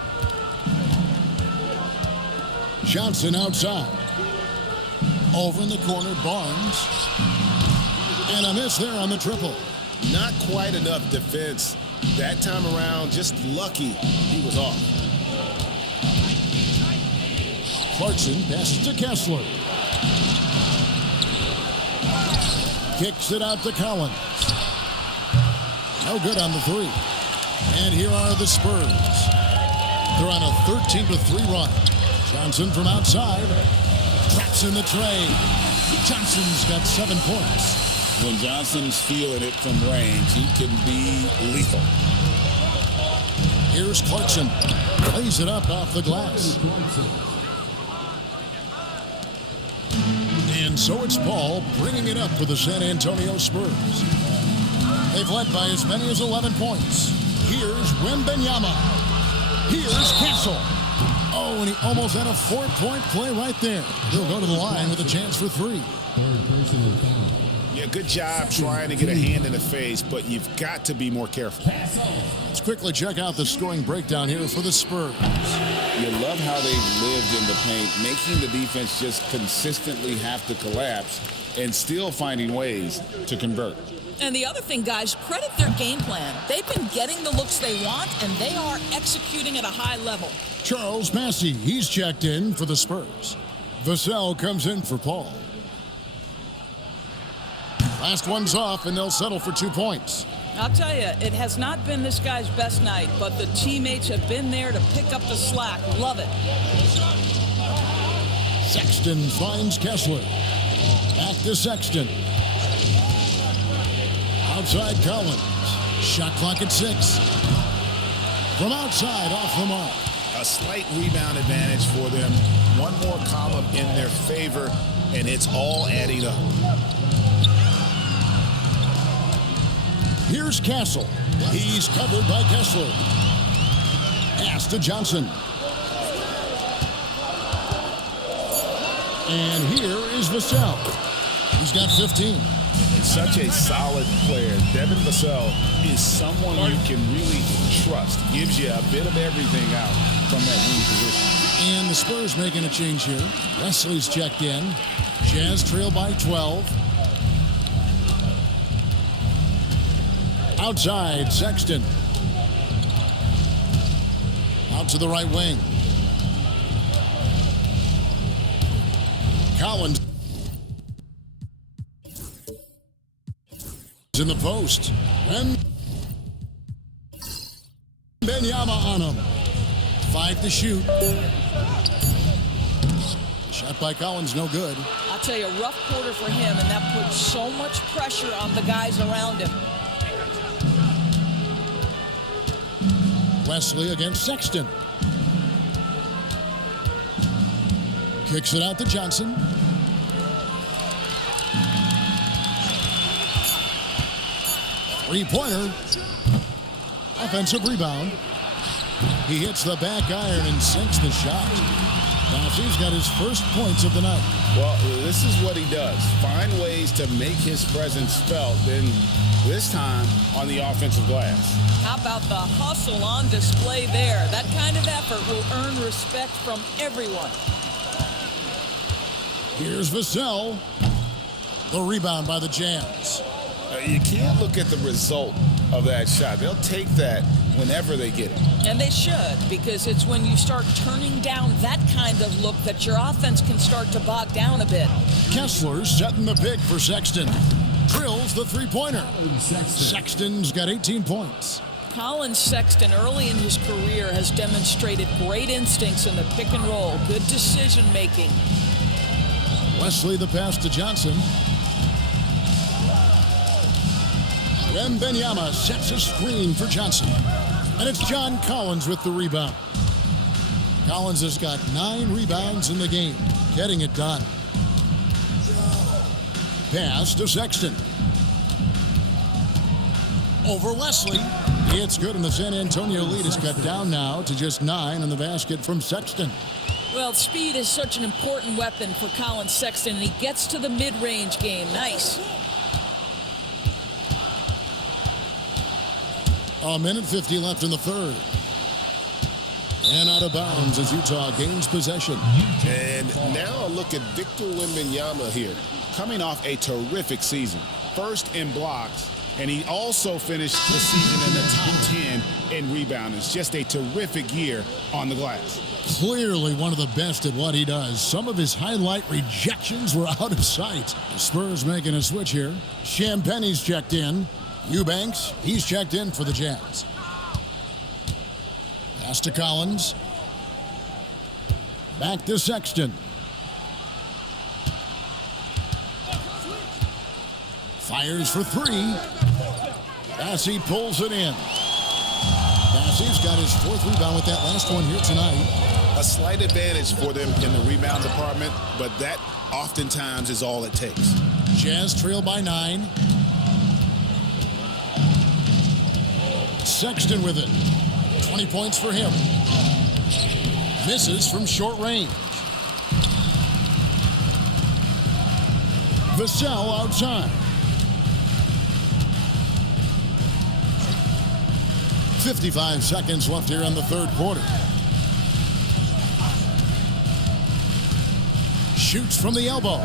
Johnson outside. Over in the corner, Barnes. And a miss there on the triple. Not quite enough defense that time around. Just lucky he was off. Clarkson passes to Kessler. Kicks it out to Collins. No good on the 3. And here are the Spurs. They're on a 13-3 run. Johnson from outside. Traps in the tray. Johnson's got 7 points. When Johnson's feeling it from range, he can be lethal. Here's Clarkson. Plays it up off the glass. And so it's Paul bringing it up for the San Antonio Spurs. They've led by as many as 11 points. Here's Wembanyama. Here's Castle. Oh, and he almost had a 4-point play right there. He'll go to the line with a chance for 3. Yeah, good job trying to get a hand in the face, but you've got to be more careful. Let's quickly check out the scoring breakdown here for the Spurs. You love how they've lived in the paint, making the defense just consistently have to collapse and still finding ways to convert. And the other thing, guys, credit their game plan. They've been getting the looks they want, and they are executing at a high level. Charles Massey, he's checked in for the Spurs. Vassell comes in for Paul. Last one's off, and they'll settle for 2 points. I'll tell you, it has not been this guy's best night, but the teammates have been there to pick up the slack. Love it. Sexton finds Kessler. Back to Sexton. Outside Collins. Shot clock at 6. From outside, off the mark. A slight rebound advantage for them. One more column in their favor, and it's all adding up. Here's Castle. He's covered by Kessler. Pass to Johnson. And here is Vassell. He's got 15. Such a solid player. Devin Vassell is someone you can really trust. Gives you a bit of everything out from that wing position. And the Spurs making a change here. Wesley's checked in. Jazz trail by 12. Outside, Sexton. Out to the right wing. Collins in the post. And Benyama on him. 5 to shoot. Shot by Collins, no good. I'll tell you, a rough quarter for him, and that puts so much pressure on the guys around him. Wesley against Sexton. Kicks it out to Johnson. Three-pointer. Offensive rebound. He hits the back iron and sinks the shot. He's got his first points of the night. Well, this is what he does. Find ways to make his presence felt, then this time on the offensive glass. How about the hustle on display there? That kind of effort will earn respect from everyone. Here's Vassell. The rebound by the Jazz. You can't look at the result of that shot. They'll take that whenever they get it. And they should, because it's when you start turning down that kind of look that your offense can start to bog down a bit. Kessler's setting the pick for Sexton. Drills the three-pointer. Sexton's got 18 points. Colin Sexton, early in his career, has demonstrated great instincts in the pick and roll, good decision-making. Wesley the pass to Johnson. Wembanyama sets a screen for Johnson. And it's John Collins with the rebound. Collins has got 9 rebounds in the game, getting it done. Pass to Sexton. Over Wesley. It's good, and the San Antonio lead is cut down now to just 9 in the basket from Sexton. Well, speed is such an important weapon for Colin Sexton, and he gets to the mid-range game. Nice. A minute 50 left in the third. And out of bounds as Utah gains possession. And now a look at Victor Wembanyama here, coming off a terrific season. First in blocks, and he also finished the season in the top 10 in rebounding. It's just a terrific year on the glass. Clearly one of the best at what he does. Some of his highlight rejections were out of sight. The Spurs making a switch here. Champagne's checked in. Eubanks, he's checked in for the Jazz. Pass to Collins. Back to Sexton. Fires for 3. Bassey pulls it in. Bassey's got his 4th rebound with that last one here tonight. A slight advantage for them in the rebound department, but that oftentimes is all it takes. Jazz trail by 9. Sexton with it. 20 points for him. Misses from short range. Vassell outside. 55 seconds left here in the third quarter. Shoots from the elbow.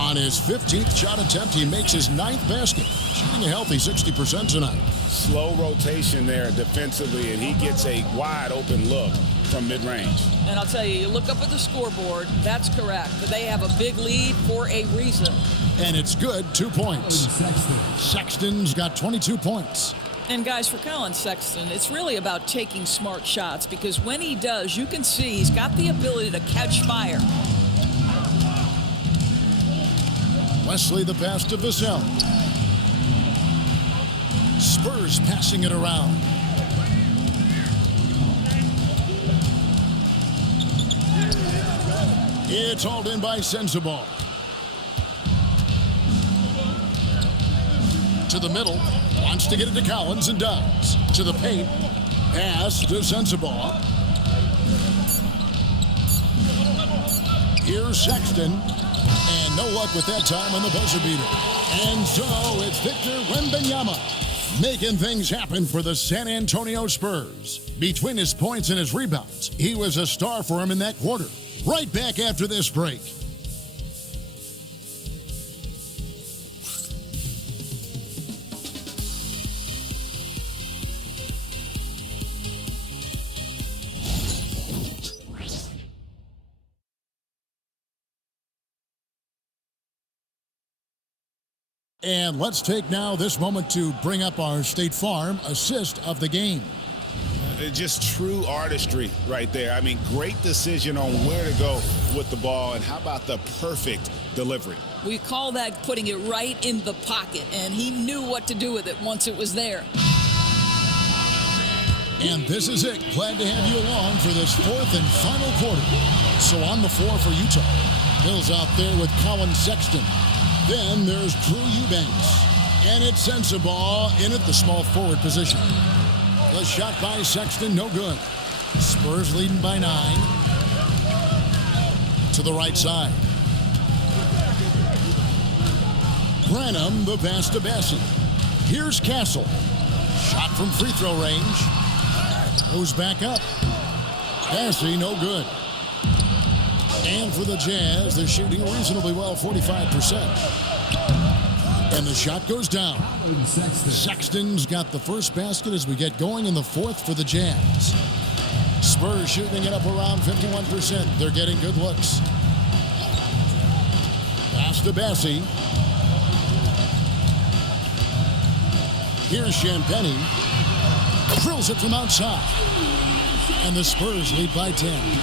On his 15th shot attempt, he makes his 9th basket. Shooting a healthy 60% tonight. Slow rotation there defensively, and he gets a wide open look from mid-range. And I'll tell you, you look up at the scoreboard, that's correct. But they have a big lead for a reason. And it's good, 2 points. Sexton's got 22 points. And guys, for Colin Sexton, it's really about taking smart shots, because when he does, you can see he's got the ability to catch fire. Wesley the pass to Vassell. Spurs passing it around. It's hauled in by Sensabaugh. To the middle. Wants to get it to Collins and does. To the paint. Pass to Sensabaugh. Here's Sexton. And no luck with that time on the buzzer beater. And so it's Victor Wembanyama making things happen for the San Antonio Spurs. Between his points and his rebounds, he was a star for him in that quarter. Right back after this break. And let's take now this moment to bring up our State Farm assist of the game. Just true artistry right there. I mean, great decision on where to go with the ball, and how about the perfect delivery? We call that putting it right in the pocket, and he knew what to do with it once it was there. And this is it. Glad to have you along for this fourth and final quarter. So on the floor for Utah, Bill's out there with Colin Sexton. Then there's Drew Eubanks. And it's Sensabaugh in at the small forward position. The shot by Sexton, no good. Spurs leading by 9. To the right side. Branham, the pass to Bassey. Here's Castle. Shot from free throw range. Goes back up. Bassey, no good. And for the Jazz, they're shooting reasonably well, 45%. And the shot goes down. Sexton's got the first basket as we get going in the fourth for the Jazz. Spurs shooting it up around 51%. They're getting good looks. Pass to Bassey. Here's Champagny. Drills it from outside. And the Spurs lead by 10.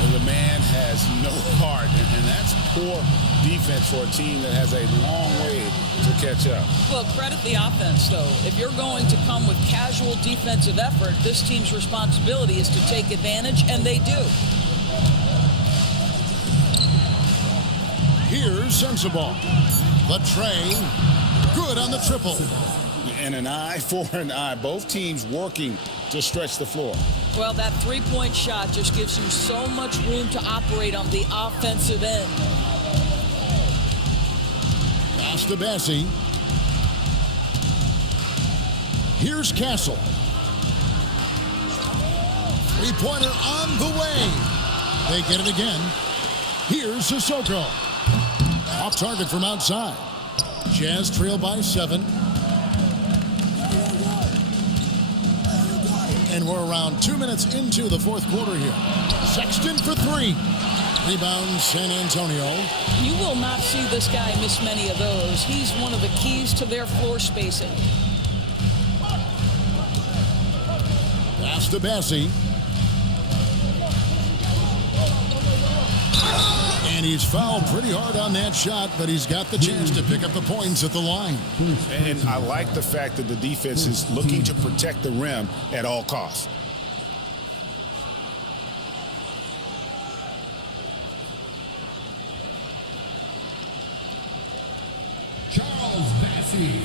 Well, the man has no heart, and that's poor defense for a team that has a long way to catch up. Well, credit the offense, though. If you're going to come with casual defensive effort, this team's responsibility is to take advantage, and they do. Here's Sensabaugh. The tray. Good on the triple. And an eye for an eye. Both teams working to stretch the floor. Well, that three-point shot just gives you so much room to operate on the offensive end. Pass to Bassey. Here's Castle. Three-pointer on the way. They get it again. Here's Sissoko. Off target from outside. Jazz trail by 7. And we're around 2 minutes into the fourth quarter here. Sexton for 3. Rebound, San Antonio. You will not see this guy miss many of those. He's one of the keys to their floor spacing. Pass to Bassey. And he's fouled pretty hard on that shot, but he's got the chance to pick up the points at the line. And I like the fact that the defense is looking to protect the rim at all costs. Charles Bassey,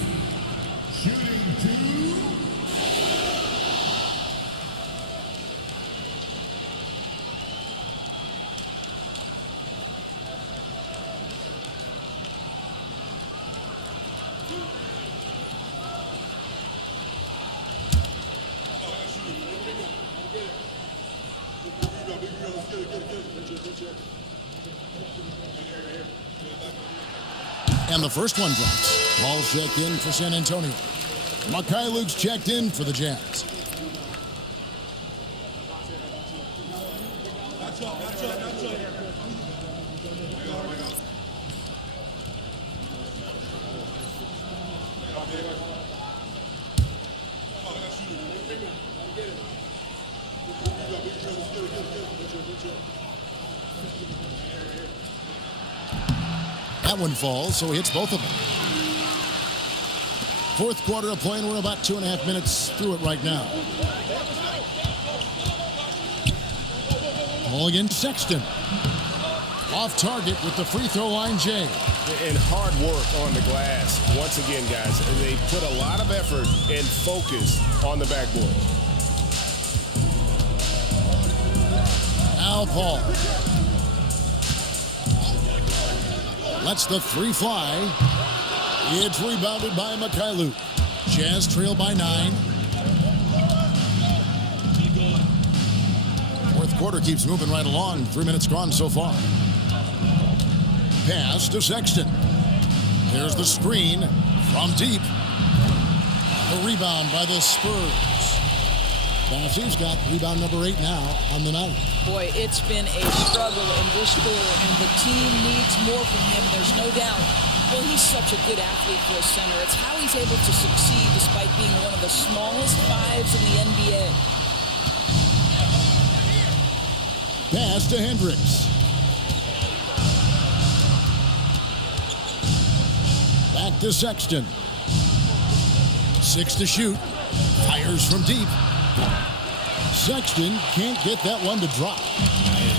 shooting 2. And the first one drops. Ball's checked in for San Antonio. Luke's checked in for the Jazz. That one falls, so he hits both of them. Fourth quarter of play, and we're about 2.5 minutes through it right now. Ball against Sexton. Off target with the free throw line, Jay. And hard work on the glass. Once again, guys, they put a lot of effort and focus on the backboard. Al Paul. Lets the 3 fly. It's rebounded by Luke. Jazz trail by 9. Fourth quarter keeps moving right along. 3 minutes gone so far. Pass to Sexton. There's the screen from deep. The rebound by the Spurs. Bassey's got rebound number 8 now on the night. Boy, it's been a struggle in this quarter, and the team needs more from him. There's no doubt. Well, he's such a good athlete for a center. It's how he's able to succeed despite being one of the smallest fives in the NBA. Pass to Hendricks. Back to Sexton. 6 to shoot. Fires from deep. Sexton can't get that one to drop.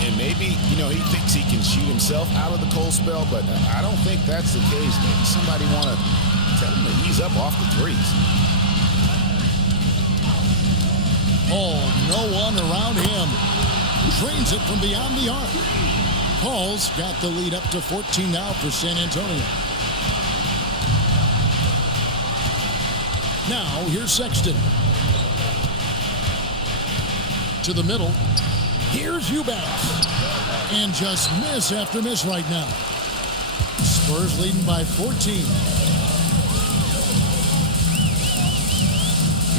And maybe, he thinks he can shoot himself out of the cold spell, but I don't think that's the case. Maybe somebody want to tell him to ease up off the threes. Oh, no one around him. Drains it from beyond the arc. Paul's got the lead up to 14 now for San Antonio. Now, here's Sexton. To the middle. Here's Eubanks. And just miss after miss right now. Spurs leading by 14.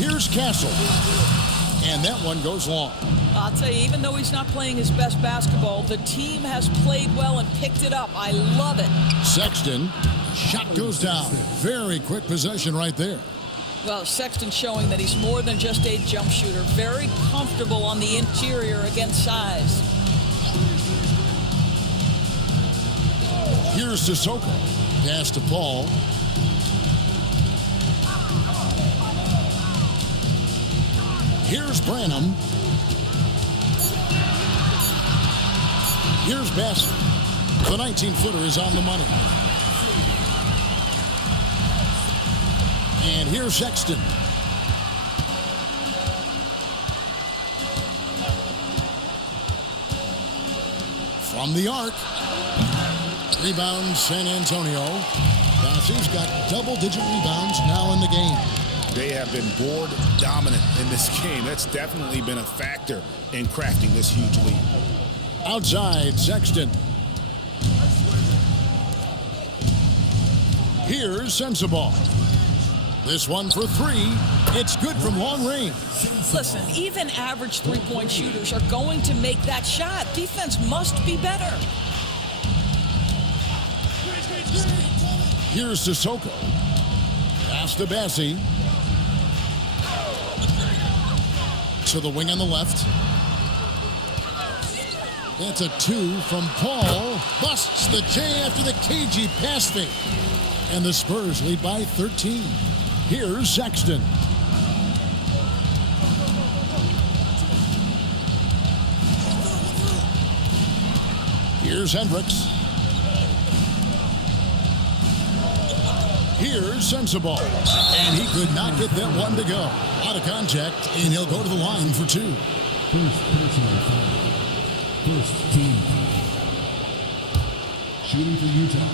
Here's Castle. And that one goes long. I'll tell you, even though he's not playing his best basketball, the team has played well and picked it up. I love it. Sexton. Shot goes down. Very quick possession right there. Well, Sexton showing that he's more than just a jump shooter. Very comfortable on the interior against size. Here's Sissoko. Pass to Paul. Here's Branham. Here's Bassett. The 19-footer is on the money. And here's Sexton. From the arc. Rebound San Antonio. Bassey's got double-digit rebounds now in the game. They have been board dominant in this game. That's definitely been a factor in crafting this huge lead. Outside, Sexton. Here's Sensabaugh. This one for three. It's good from long range. Listen, even average three-point shooters are going to make that shot. Defense must be better. Here's Sissoko. Pass to Bassey. To the wing on the left. That's a two from Paul. Busts the J after the cagey pass fake. And the Spurs lead by 13. Here's Sexton. Here's Hendricks. Here's Sensabaugh. And he could not get that one to go. Out of contact, and he'll go to the line for two. First team. Shooting for Utah.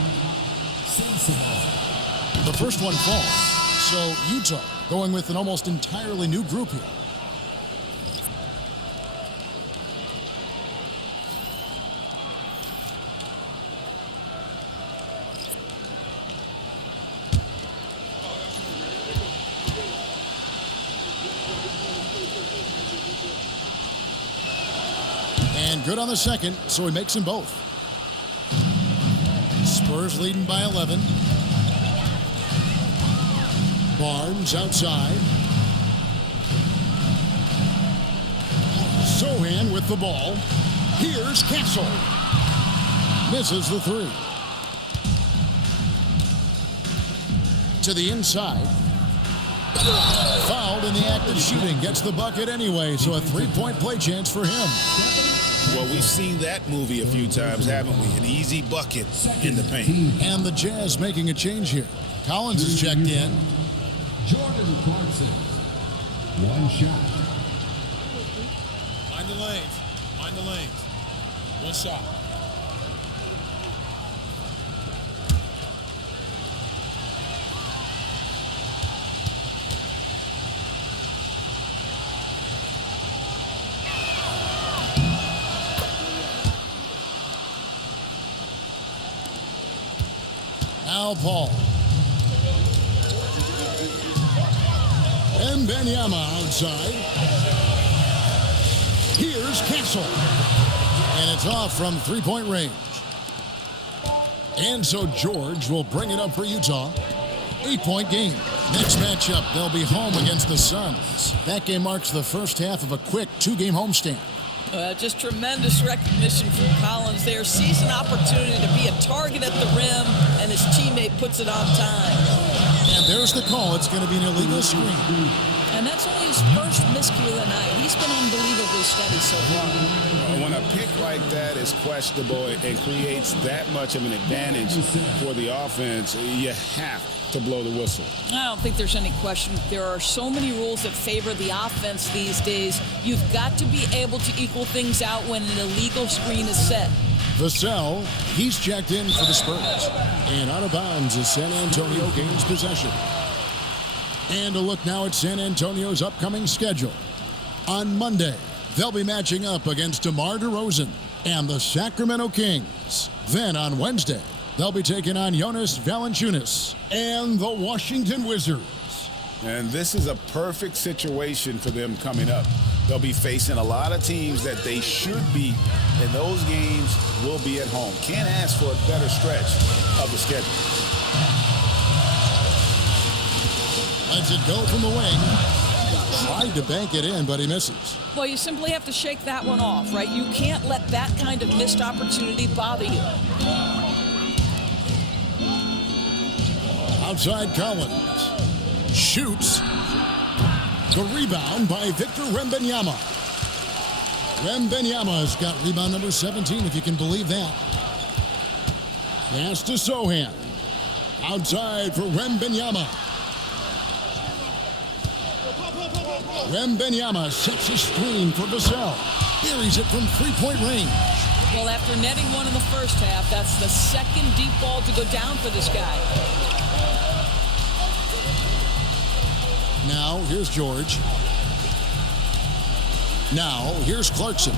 Sensabaugh. The first one falls. So Utah going with an almost entirely new group here. And good on the second, so he makes them both. Spurs leading by 11. Barnes outside. Sohan with the ball. Here's Castle. Misses the three. To the inside. Fouled in the act of shooting. Gets the bucket anyway, so a three-point play chance for him. Well, we've seen that movie a few times, haven't we? An easy bucket in the paint. And the Jazz making a change here. Collins is checked in. Jordan Clarkson. One shot. Mind the lanes. Mind the lanes. One shot. Now Paul. And Benyama outside. Here's Castle. And it's off from three-point range. And so George will bring it up for Utah. 8-point game. Next matchup, they'll be home against the Suns. That game marks the first half of a quick 2-game homestand. Just tremendous recognition from Collins there. Sees an opportunity to be a target at the rim, and his teammate puts it on time. And there's the call. It's going to be an illegal screen. And that's only his first miscue of the night. He's been unbelievably steady so far. When a pick like that is questionable and creates that much of an advantage for the offense, you have to blow the whistle. I don't think there's any question. There are so many rules that favor the offense these days. You've got to be able to equal things out when an illegal screen is set. Vassell, he's checked in for the Spurs. And out of bounds as San Antonio gains possession. And a look now at San Antonio's upcoming schedule. On Monday, they'll be matching up against DeMar DeRozan and the Sacramento Kings. Then on Wednesday, they'll be taking on Jonas Valanciunas and the Washington Wizards. And this is a perfect situation for them coming up. They'll be facing a lot of teams that they should beat, and those games will be at home. Can't ask for a better stretch of the schedule. Lets it go from the wing. Tried to bank it in, but he misses. Well, you simply have to shake that one off, right? You can't let that kind of missed opportunity bother you. Outside Collins. Shoots. The rebound by Victor Wembanyama. Wembanyama's got rebound number 17, if you can believe that. Pass to Sohan. Outside for Wembanyama. Wembanyama sets a screen for Vassell. Buries it from three-point range. Well, after netting one in the first half, that's the second deep ball to go down for this guy. Now, here's George. Now, here's Clarkson.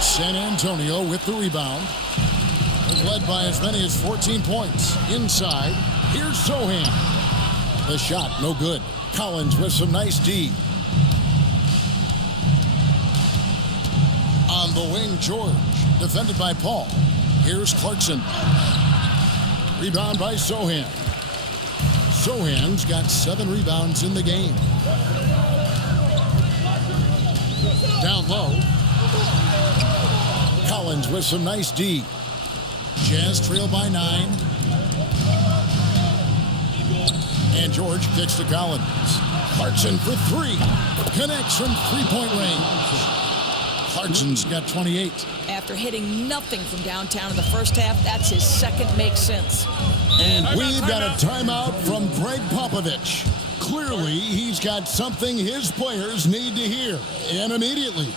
San Antonio with the rebound. Is led by as many as 14 points. Inside, here's Sohan. The shot, no good. Collins with some nice D. On the wing, George. Defended by Paul. Here's Clarkson. Rebound by Sohan. Sohan's got 7 rebounds in the game. Down low. Collins with some nice D. Jazz trail by 9. And George kicks to Collins. Clarkson for 3. Connects from three-point range. Clarkson's got 28. After hitting nothing from downtown in the first half, that's his second make sense. And we've got a timeout from Greg Popovich. Clearly, he's got something his players need to hear, and immediately.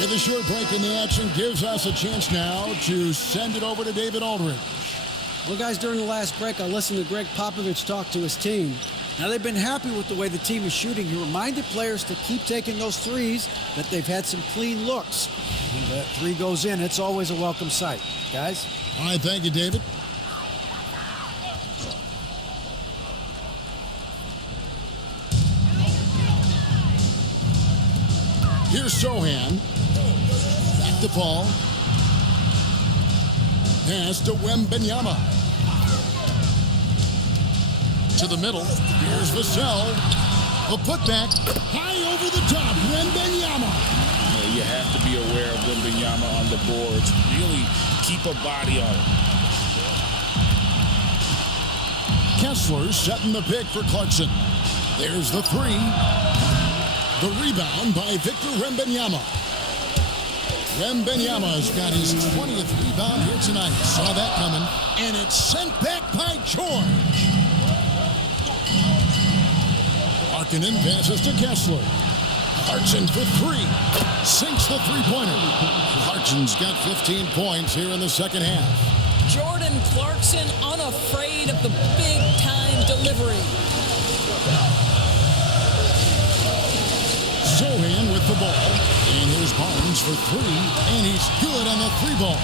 With a short break in the action, gives us a chance now to send it over to David Aldridge. Well, guys, during the last break, I listened to Greg Popovich talk to his team. Now, they've been happy with the way the team is shooting. He reminded players to keep taking those threes, that they've had some clean looks. When that three goes in, it's always a welcome sight. Guys? All right, thank you, David. Here's Sohan. Back to Paul. Pass to Wembanyama. To the middle. Here's Vassell. A putback. High over the top. Wembanyama. You have to be aware of Wembanyama on the boards. Really keep a body on it. Kessler setting the pick for Clarkson. There's the three. The rebound by Victor Wembanyama. Wembanyama's got his 20th rebound here tonight. Saw that coming. And it's sent back by George. Markkanen passes to Kessler. Clarkson for three. Sinks the three-pointer. Clarkson's got 15 points here in the second half. Jordan Clarkson unafraid of the big-time delivery. Sohan with the ball. And here's Barnes for three. And he's good on the three ball.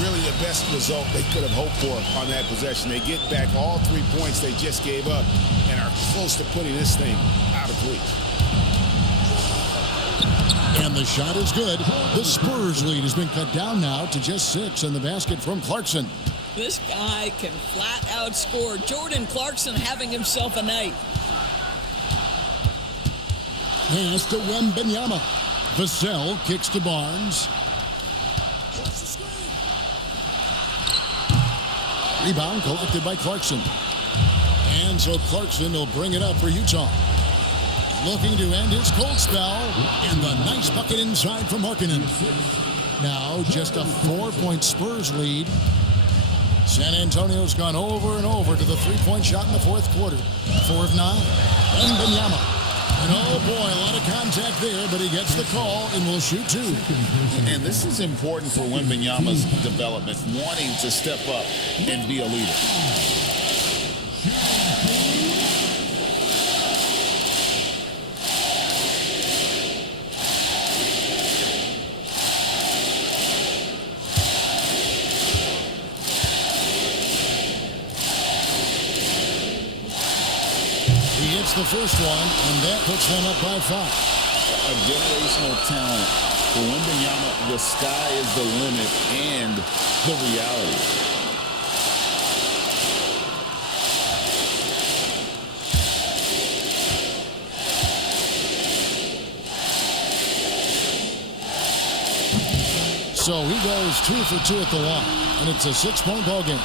Really the best result they could have hoped for on that possession. They get back all 3 points they just gave up and are close to putting this thing out of reach. And the shot is good. The Spurs lead has been cut down now to just 6 in the basket from Clarkson. This guy can flat out score. Jordan Clarkson having himself a night. Pass to Wembanyama. Vassell kicks to Barnes. Rebound collected by Clarkson. And so Clarkson will bring it up for Utah. Looking to end his cold spell. And the nice bucket inside from Markkanen. Now just a 4-point Spurs lead. San Antonio's gone over and over to the three-point shot in the fourth quarter. 4 of 9. Wembanyama. And oh boy, a lot of contact there, but he gets the call and will shoot 2. And this is important for Wembanyama's development, wanting to step up and be a leader. The first one, and that puts them up by 5. A generational talent. For Wembanyama, the sky is the limit and the reality. So he goes 2 for 2 at the line, and it's a 6-point ball game.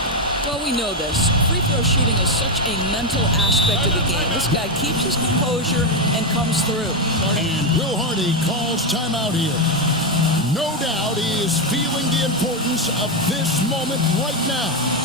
Well, we know this. Free throw shooting is such a mental aspect of the game. This guy keeps his composure and comes through. And Will Hardy calls timeout here. No doubt he is feeling the importance of this moment right now.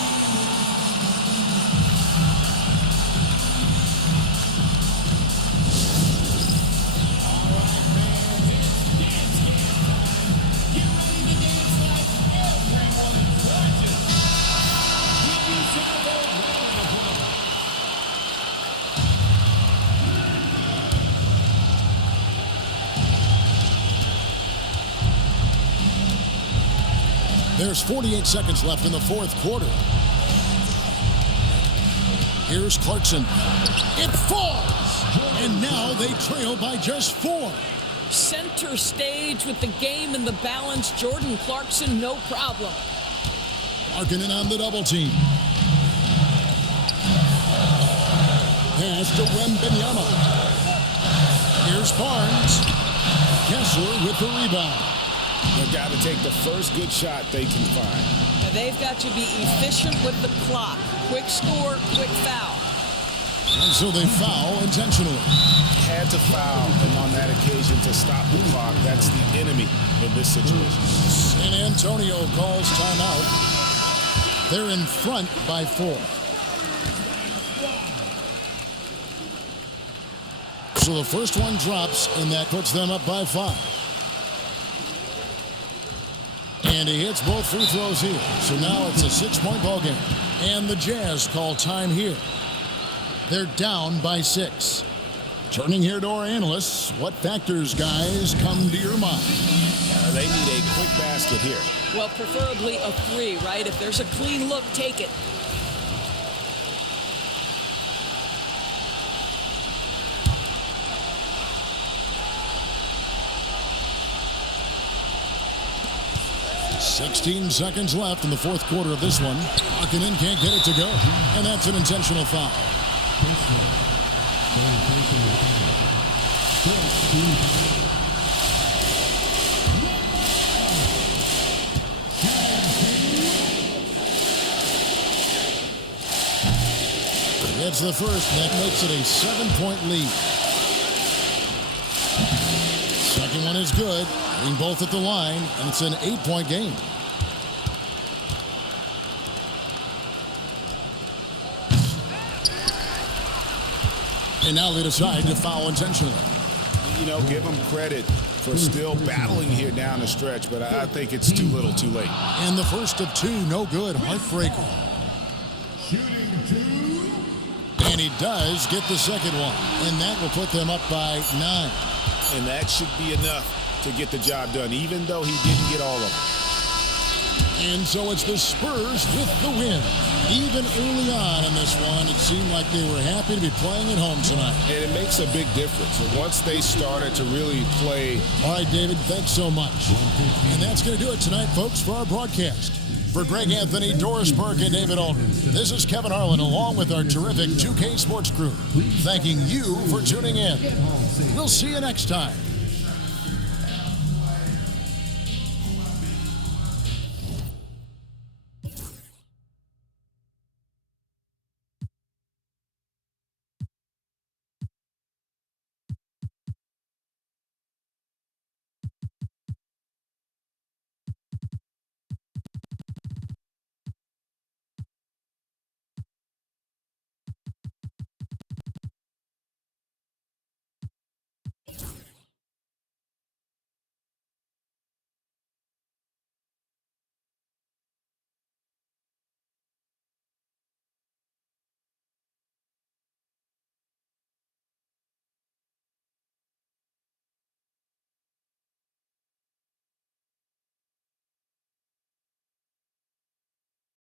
There's 48 seconds left in the fourth quarter. Here's Clarkson. It falls! And now they trail by just 4. Center stage with the game in the balance. Jordan Clarkson, no problem. Markkanen on the double team. Pass to Wembanyama. Here's Barnes. Kessler with the rebound. They've got to take the first good shot they can find. Now they've got to be efficient with the clock. Quick score, quick foul. And so they foul intentionally. Had to foul, and on that occasion to stop the clock. That's the enemy in this situation. San Antonio calls timeout. They're in front by 4. So the first one drops, and that puts them up by 5. And he hits both free throws here. So now it's a 6-point ball game. And the Jazz call time here. They're down by 6. Turning here to our analysts, what factors, guys, come to your mind? They need a quick basket here. Well, preferably a 3, right? If there's a clean look, take it. 16 seconds left in the fourth quarter of this one. Markkanen can't get it to go, and that's an intentional foul. It's the first, and that makes it a 7-point lead. Second one is good. Hitting both at the line, and it's an 8-point game. And now they decide to foul intentionally. You know, give them credit for still battling here down the stretch, but I think it's too little too late. And the first of two, no good. Heartbreaker. And he does get the second one, and that will put them up by 9. And that should be enough to get the job done, even though he didn't get all of it. And so it's the Spurs with the win. Even early on in this one, it seemed like they were happy to be playing at home tonight. And it makes a big difference. And once they started to really play. All right, David, thanks so much. And that's going to do it tonight, folks, for our broadcast. For Greg Anthony, Doris Burke, and David Alden, this is Kevin Harlan along with our terrific 2K Sports crew, thanking you for tuning in. We'll see you next time.